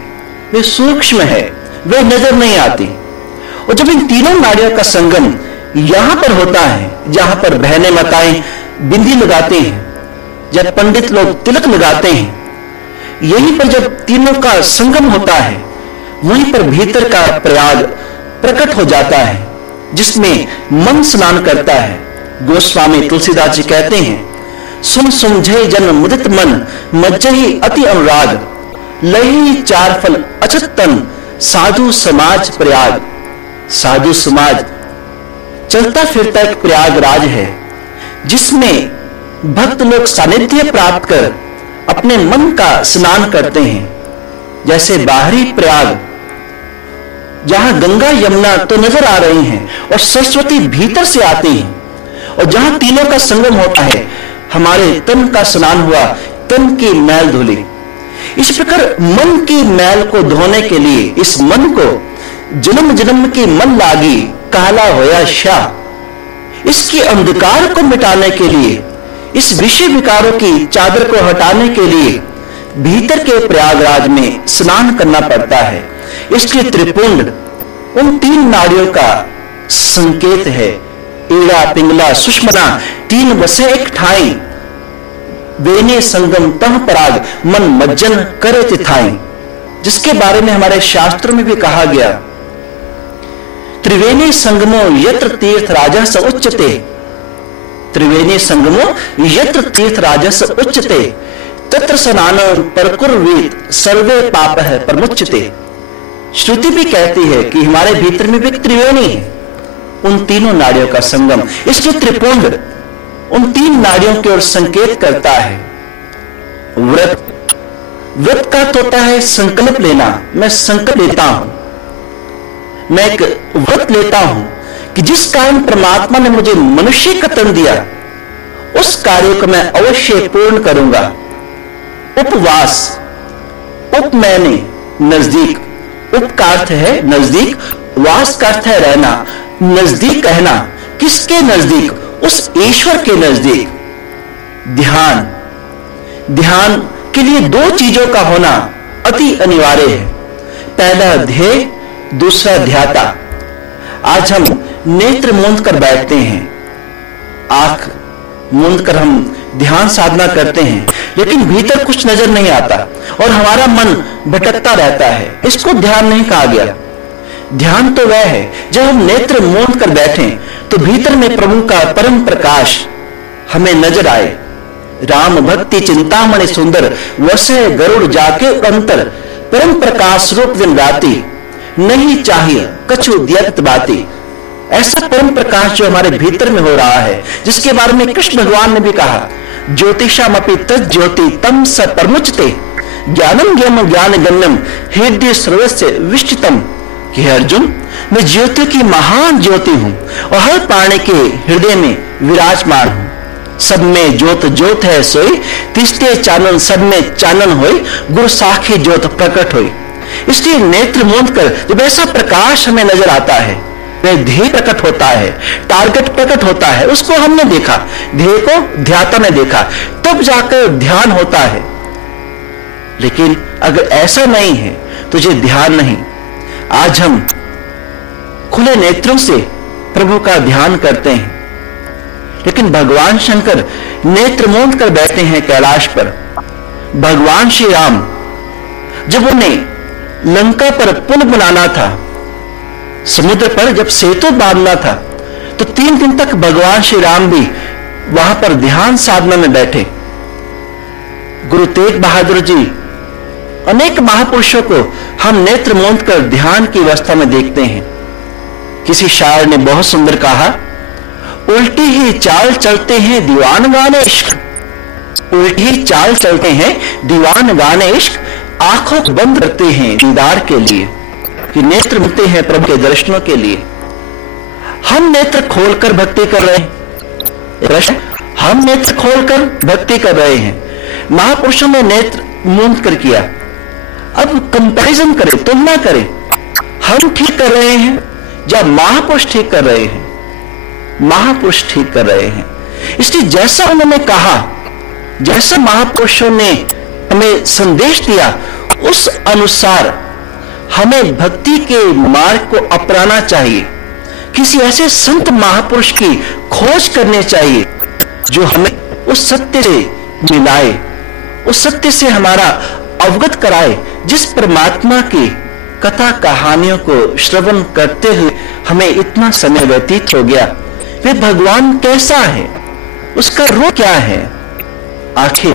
वे सूक्ष्म है, वे नजर नहीं आती। और जब इन तीनों नाड़ियों का संगम यहां पर होता है, जहां पर बहनें माताएं बिंदी लगाते हैं, जब पंडित लोग तिलक लगाते हैं, यहीं पर जब तीनों का संगम होता है, वहीं पर भीतर का प्रयाग प्रकट हो जाता है, जिसमें मन स्नान करता है। गोस्वामी तुलसीदास जी कहते हैं, सुन सुमझे जन मुदित मन, मज्जहि अति अनुराग, लही 4 फल अछत तन, साधु समाज प्रयाग। साधु समाज चलता फिरता एक प्रयागराज है, जिसमें भक्त लोग सानिध्य प्राप्त कर अपने मन का स्नान करते हैं। जैसे बाहरी प्रयाग, जहां गंगा यमुना तो नजर आ रही हैं और सरस्वती भीतर से आती हैं, और जहां तीनों का संगम होता है, हमारे तन का स्नान हुआ, तन की मैल धुली। इस प्रकार मन की मैल को धोने के लिए, इस मन को जन्म जन्म की मन लागी काला होया शाह, इसके अंधकार को मिटाने के लिए, इस विषय विकारों की चादर को हटाने के लिए भीतर के प्रयागराज में स्नान करना पड़ता है। इसलिए त्रिपुंड उन 3 नाड़ियों का संकेत है। एड़ा, पिंगला, सुषुम्ना 3 बसे एक ठाई, वेने संगम तह पराग, मन मज्जन करे तिथाई, जिसके बारे में हमारे शास्त्रों में भी कहा गया, त्रिवेणी संगमो यत्र तीर्थ राजस उच्चते, त्रिवेणी संगमो यत्र तीर्थ राजस उच्चते, तत्र स्नान परकुर्वीत सर्वे पाप है प्रमुच्यते। श्रुति भी कहती है कि हमारे भीतर में भी त्रिवेणी है, उन तीनों नाड़ियों का संगम। इसलिए त्रिपुंड उन 3 नाड़ियों की ओर संकेत करता है। व्रत, व्रत का तो होता है संकल्प लेना। मैं संकल्प लेता हूं, मैं एक व्रत लेता हूं कि जिस कारण परमात्मा ने मुझे मनुष्य का तन दिया, उस कार्य को मैं अवश्य पूर्ण करूंगा। उपवास, उप मैंने नजदीक, उप का अर्थ है नजदीक, वास का अर्थ है रहना, नजदीक कहना। किसके नजदीक? उस ईश्वर के नजदीक। ध्यान, ध्यान के लिए दो चीजों का होना अति अनिवार्य है। पहला ध्येय, दूसरा ध्याता। आज हम नेत्र मूंद कर बैठते हैं, आंख मूंद कर हम ध्यान साधना करते हैं, लेकिन भीतर कुछ नजर नहीं आता और हमारा मन भटकता रहता है। इसको ध्यान नहीं कहा गया। ध्यान तो वह है जब हम नेत्र मूंद कर बैठें तो भीतर में प्रभु का परम प्रकाश हमें नजर आए। राम भक्ति चिंतामणि सुंदर, वसै गरुड़ जाके अंतर, परम प्रकाश रूप दिन राति, नहीं चाहिए कछु द्यत बाती। ऐसा परम प्रकाश जो हमारे भीतर में हो रहा है, जिसके बारे में कृष्ण भगवान ने भी कहा, ज्योतिषामपि तत् ज्योति तम स परमुच्यते, ज्ञानम ज्ञम ज्ञान गम्यम हृदय सर्वस्य विष्टितम। कि अर्जुन, मैं ज्योति की महान ज्योति हूं और हर प्राणी के हृदय में विराजमान हूं। सब में ज्योत ज्योत है सोई, तिस्ते चानन सब में चानन होई, गुरु साखी ज्योत प्रकट होई। इसलिए नेत्र मूंद कर जब ऐसा प्रकाश हमें नजर आता है, वह ध्येय प्रकट होता है, टारगेट प्रकट होता है, उसको हमने देखा, ध्येय को ध्याता ने देखा, तब जाकर ध्यान होता है। लेकिन अगर ऐसा नहीं है तो ये ध्यान नहीं। आज हम खुले नेत्रों से प्रभु का ध्यान करते हैं, लेकिन भगवान शंकर नेत्र मूंद कर बैठे हैं कैलाश पर। भगवान श्री राम जब उन्हें लंका पर पुल बनाना था, समुद्र पर जब सेतु बांधना था, तो 3 दिन तक भगवान श्री राम भी वहां पर ध्यान साधना में बैठे। गुरु तेग बहादुर जी, अनेक महापुरुषों को हम नेत्र मूंद कर ध्यान की अवस्था में देखते हैं। किसी शायर ने बहुत सुंदर कहा, उल्टी ही चाल चलते हैं दीवान गाने इश्क, उल्टी ही चाल चलते हैं दीवान गाने इश्क, आंखों को बंद करते हैं दीदार के लिए। कि नेत्र मिलते हैं प्रभु के दर्शनों के लिए। हम नेत्र खोलकर भक्ति कर रहे हैं। प्रश्न, हम नेत्र खोलकर भक्ति कर रहे हैं, महापुरुषों ने नेत्र मूंद कर किया। अब कंपैरिजन करें, तुलना करें, हम ठीक कर रहे हैं या महापुरुष ठीक कर रहे हैं? महापुरुष ठीक कर रहे हैं। इसलिए जैसा उन्होंने कहा, जैसा महापुरुषों ने हमें संदेश दिया, उस अनुसार हमें भक्ति के मार्ग को अपनाना चाहिए। किसी ऐसे संत महापुरुष की खोज करनी चाहिए जो हमें उस सत्य से मिलाए, उस सत्य से हमारा अवगत कराए, जिस परमात्मा की कथा कहानियों को श्रवण करते हुए हमें इतना समय व्यतीत हो गया। वे भगवान कैसा है, उसका रूप क्या है, आखिर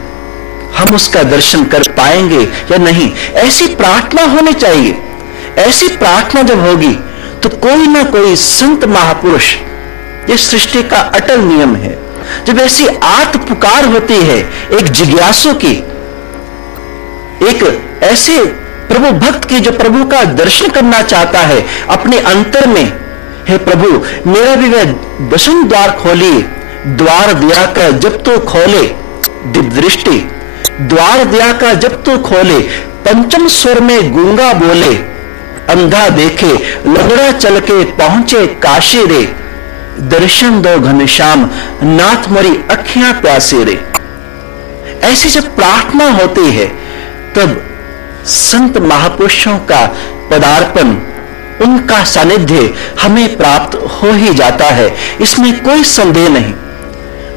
हम उसका दर्शन कर पाएंगे या नहीं? ऐसी प्रार्थना होनी चाहिए। ऐसी प्रार्थना जब होगी तो कोई ना कोई संत महापुरुष, ये सृष्टि का अटल नियम है, जब ऐसी आर्त पुकार होती है एक जिज्ञासु की, एक ऐसे प्रभु भक्त की जो प्रभु का दर्शन करना चाहता है अपने अंतर में, हे प्रभु मेरा भी वह दशम द्वार खोलिए, द्वार दिया का जब तो खोले दिव्य दृष्टि, द्वार दिया का जब तो खोले, पंचम स्वर में गूंगा बोले, अंधा देखे लंगड़ा चल के पहुंचे काशी रे, दर्शन दो घनश्याम नाथ मोरी अखियां प्यासे रे। ऐसी जब प्रार्थना होती है तब संत महापुरुषों का पदार्पण, उनका सानिध्य हमें प्राप्त हो ही जाता है, इसमें कोई संदेह नहीं।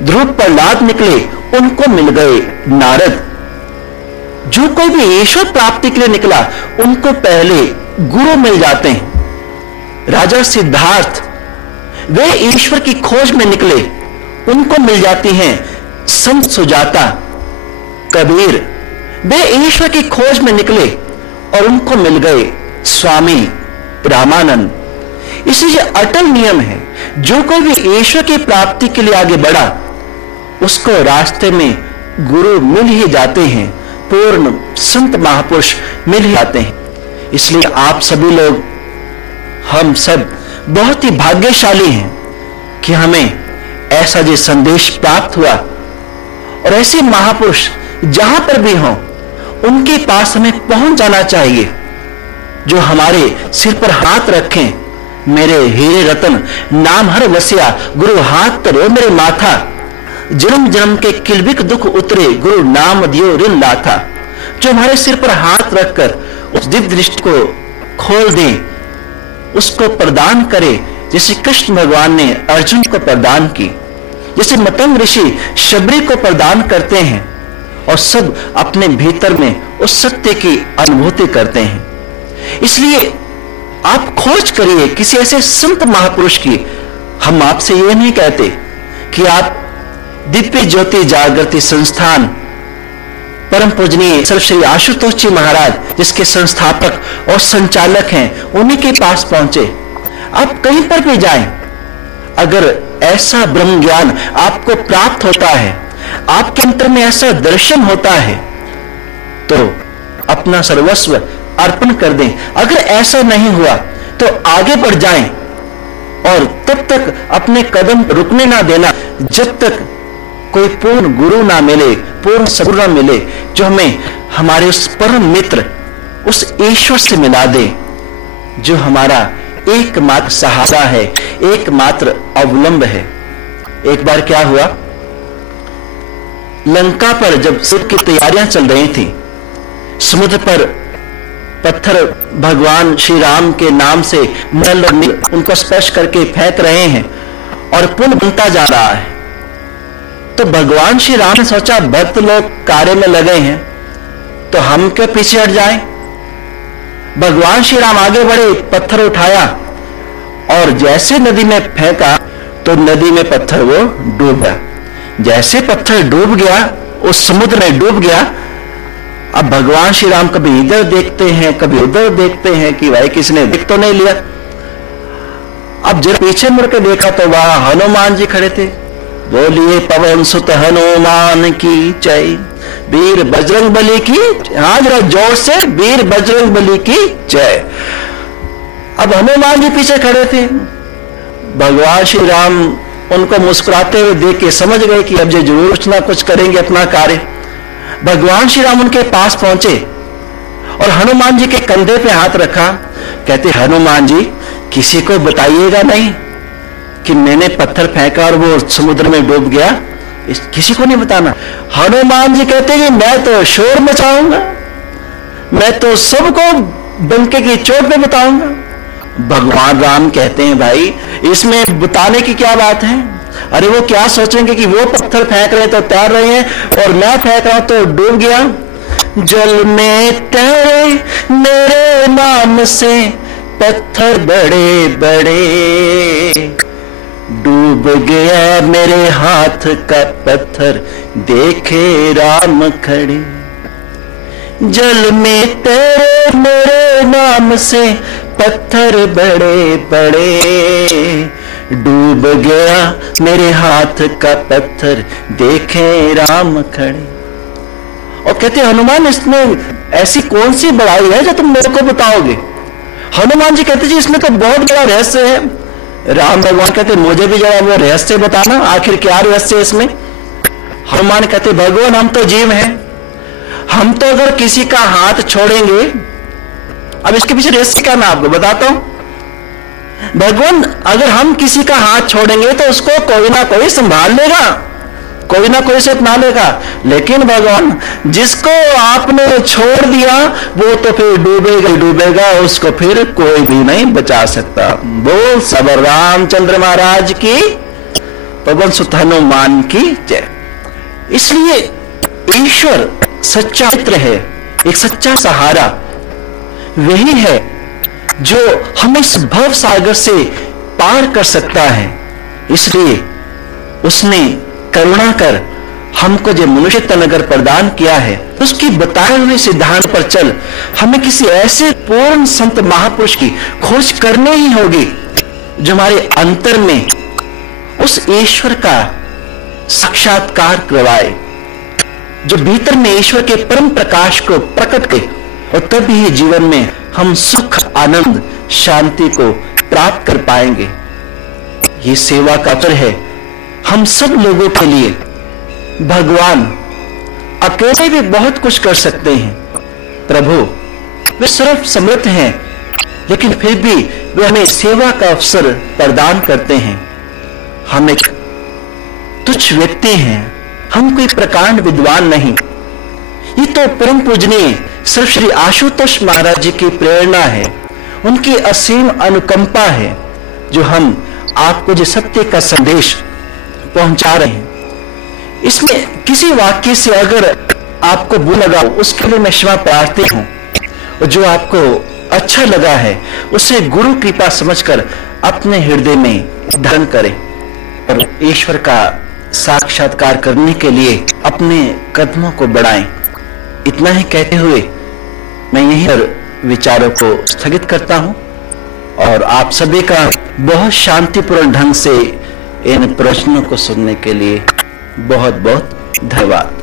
ध्रुव प्रहलाद निकले, उनको मिल गए नारद। जो कोई भी ईश्वर प्राप्ति के लिए निकला, उनको पहले गुरु मिल जाते हैं। राजा सिद्धार्थ, वे ईश्वर की खोज में निकले, उनको मिल जाती हैं संत सुजाता। कबीर, वे ईश्वर की खोज में निकले और उनको मिल गए स्वामी रामानंद। इसलिए अटल नियम है, जो कोई भी ईश्वर की प्राप्ति के लिए आगे बढ़ा, उसको रास्ते में गुरु मिल ही जाते हैं, पूर्ण संत महापुरुष मिल ही जाते हैं। इसलिए आप सभी लोग, हम सब बहुत ही भाग्यशाली हैं कि हमें ऐसा जो संदेश प्राप्त हुआ, और ऐसे महापुरुष जहां पर भी हों उनके पास हमें पहुंच जाना चाहिए, जो हमारे सिर पर हाथ रखें, मेरे हीरे रतन नाम हर वसिया, गुरु हाथ तरो मेरे माथा, जन्म जन्म के किलबिक दुख उतरे, गुरु नाम दियो ऋण लाथा। जो हमारे सिर पर हाथ रखकर उस दिव्य दृष्टि को खोल दे, उसको प्रदान करे, जैसे कृष्ण भगवान ने अर्जुन को प्रदान की, जैसे मतंग ऋषि शबरी को प्रदान करते हैं, और सब अपने भीतर में उस सत्य की अनुभूति करते हैं। इसलिए आप खोज करिए किसी ऐसे संत महापुरुष की। हम आपसे ये नहीं कहते कि आप दिव्य ज्योति जागृति संस्थान परम पूजनीय सर्व श्री आशुतोष जी महाराज, जिसके संस्थापक और संचालक हैं, उन्हीं के पास पहुंचे। आप कहीं पर भी जाएं, अगर ऐसा ब्रह्म ज्ञान आपको प्राप्त होता है, आपके अंतर में ऐसा दर्शन होता है, तो अपना सर्वस्व अर्पण कर दें। अगर ऐसा नहीं हुआ तो आगे बढ़ जाएं, और तब तक अपने कदम रुकने ना देना जब तक कोई पूर्ण गुरु ना मिले, पूर्ण सद्गुरु ना मिले, जो हमें हमारे उस परम मित्र, उस ईश्वर से मिला दे, जो हमारा एकमात्र सहारा है, एकमात्र अवलंब है। एक बार क्या हुआ, लंका पर जब युद्ध की तैयारियां चल रही थी, समुद्र पर पत्थर भगवान श्री राम के नाम से मल और नील उनको स्पर्श करके फेंक रहे हैं और पुल बनता जा रहा है। तो भगवान श्री राम ने सोचा, भक्त लोग कार्य में लगे हैं, तो हम क्यों पीछे हट जाएं। भगवान श्री राम आगे बढ़े, पत्थर उठाया और जैसे नदी में फेंका तो नदी में पत्थर वो डूब गया। जैसे पत्थर डूब गया, उस समुद्र में डूब गया। अब भगवान श्री राम कभी इधर देखते हैं, कभी उधर देखते हैं कि भाई किसने देख तो नहीं लिया। अब जब पीछे मुड़ के देखा तो वहां हनुमान जी खड़े थे। बोलिए पवन सुत हनुमान की जय, वीर बजरंग बली की, हाँ जरा जोर से, वीर बजरंग बली की जय। अब हनुमान जी पीछे खड़े थे। भगवान श्री राम उनको मुस्कुराते हुए देख के समझ गए कि अब ये जरूर कुछ ना कुछ करेंगे अपना कार्य। भगवान श्री राम उनके पास पहुंचे और हनुमान जी के कंधे पे हाथ रखा। कहते, हनुमान जी किसी को बताइएगा नहीं कि मैंने पत्थर फेंका और वो समुद्र में डूब गया, किसी को नहीं बताना। हनुमान जी कहते कि मैं तो शोर मचाऊंगा, मैं तो सबको डंके की चोट पे बताऊंगा। भगवान राम कहते हैं, भाई इसमें बताने की क्या बात है। अरे वो क्या सोचेंगे कि वो पत्थर फेंक रहे हैं तो तैर रहे हैं और मैं फेंक रहा हूं तो डूब गया। जल में तैरे मेरे नाम से पत्थर बड़े बड़े, डूब गया मेरे हाथ का पत्थर देखे राम खड़े। जल में तेरे मेरे नाम से पत्थर बड़े बड़े, डूब गया मेरे हाथ का पत्थर देखे राम खड़े। और कहते, हनुमान इसमें ऐसी कौन सी बड़ाई है जो तुम मेरे को बताओगे। हनुमान जी कहते, जी इसमें तो बहुत बड़ा रहस्य है। राम भगवान कहते, मुझे भी जरा वो रहस्य बताना, आखिर क्या रहस्य है इसमें। हनुमान कहते, भगवान हम तो जीव हैं, हम तो अगर किसी का हाथ छोड़ेंगे, अब इसके पीछे रहस्य क्या मैं आपको बताता हूं। भगवान अगर हम किसी का हाथ छोड़ेंगे तो उसको कोई ना कोई संभाल लेगा, कोई ना कोई से अपना लेगा। लेकिन भगवान जिसको आपने छोड़ दिया वो तो फिर डूबेगा डूबेगा, उसको फिर कोई भी नहीं बचा सकता। बोल सबर रामचंद्र महाराज की, पवन सुत हनुमान की जय। इसलिए ईश्वर सच्चा मित्र है, एक सच्चा सहारा वही है जो हमें इस भव सागर से पार कर सकता है। इसलिए उसने करुणा कर हमको जो मनुष्य तन अगर प्रदान किया है, तो उसकी बताए हुए सिद्धांत पर चल हमें किसी ऐसे पूर्ण संत महापुरुष की खोज करनी ही होगी जो हमारे अंतर में उस ईश्वर का साक्षात्कार करवाए, जो भीतर में ईश्वर के परम प्रकाश को प्रकट करे, और तभी ही जीवन में हम सुख आनंद शांति को प्राप्त कर पाएंगे। ये सेवा का अवसर है हम सब लोगों के लिए। भगवान अकेले भी बहुत कुछ कर सकते हैं। प्रभु वे सर्व समर्थ हैं, लेकिन फिर भी वे हमें सेवा का अवसर प्रदान करते हैं। हम एक तुच्छ व्यक्ति हैं, हम कोई प्रकांड विद्वान नहीं। ये तो परम पूजनीय सिर्फ श्री आशुतोष महाराज जी की प्रेरणा है, उनकी असीम अनुकंपा है जो हम आपको जो सत्य का संदेश पहुंचा रहे हैं। इसमें किसी वाक्य से अगर आपको बुरा लगा उसके लिए मैं क्षमा प्रार्थी हूं, और जो आपको अच्छा लगा है उसे गुरु कृपा समझकर अपने हृदय में धारण करें और ईश्वर का साक्षात्कार करने के लिए अपने कदमों को बढ़ाएं। इतना ही कहते हुए मैं यहीं पर विचारों को स्थगित करता हूं और आप सभी का बहुत शांतिपूर्ण ढंग से इन प्रश्नों को सुनने के लिए बहुत बहुत धन्यवाद।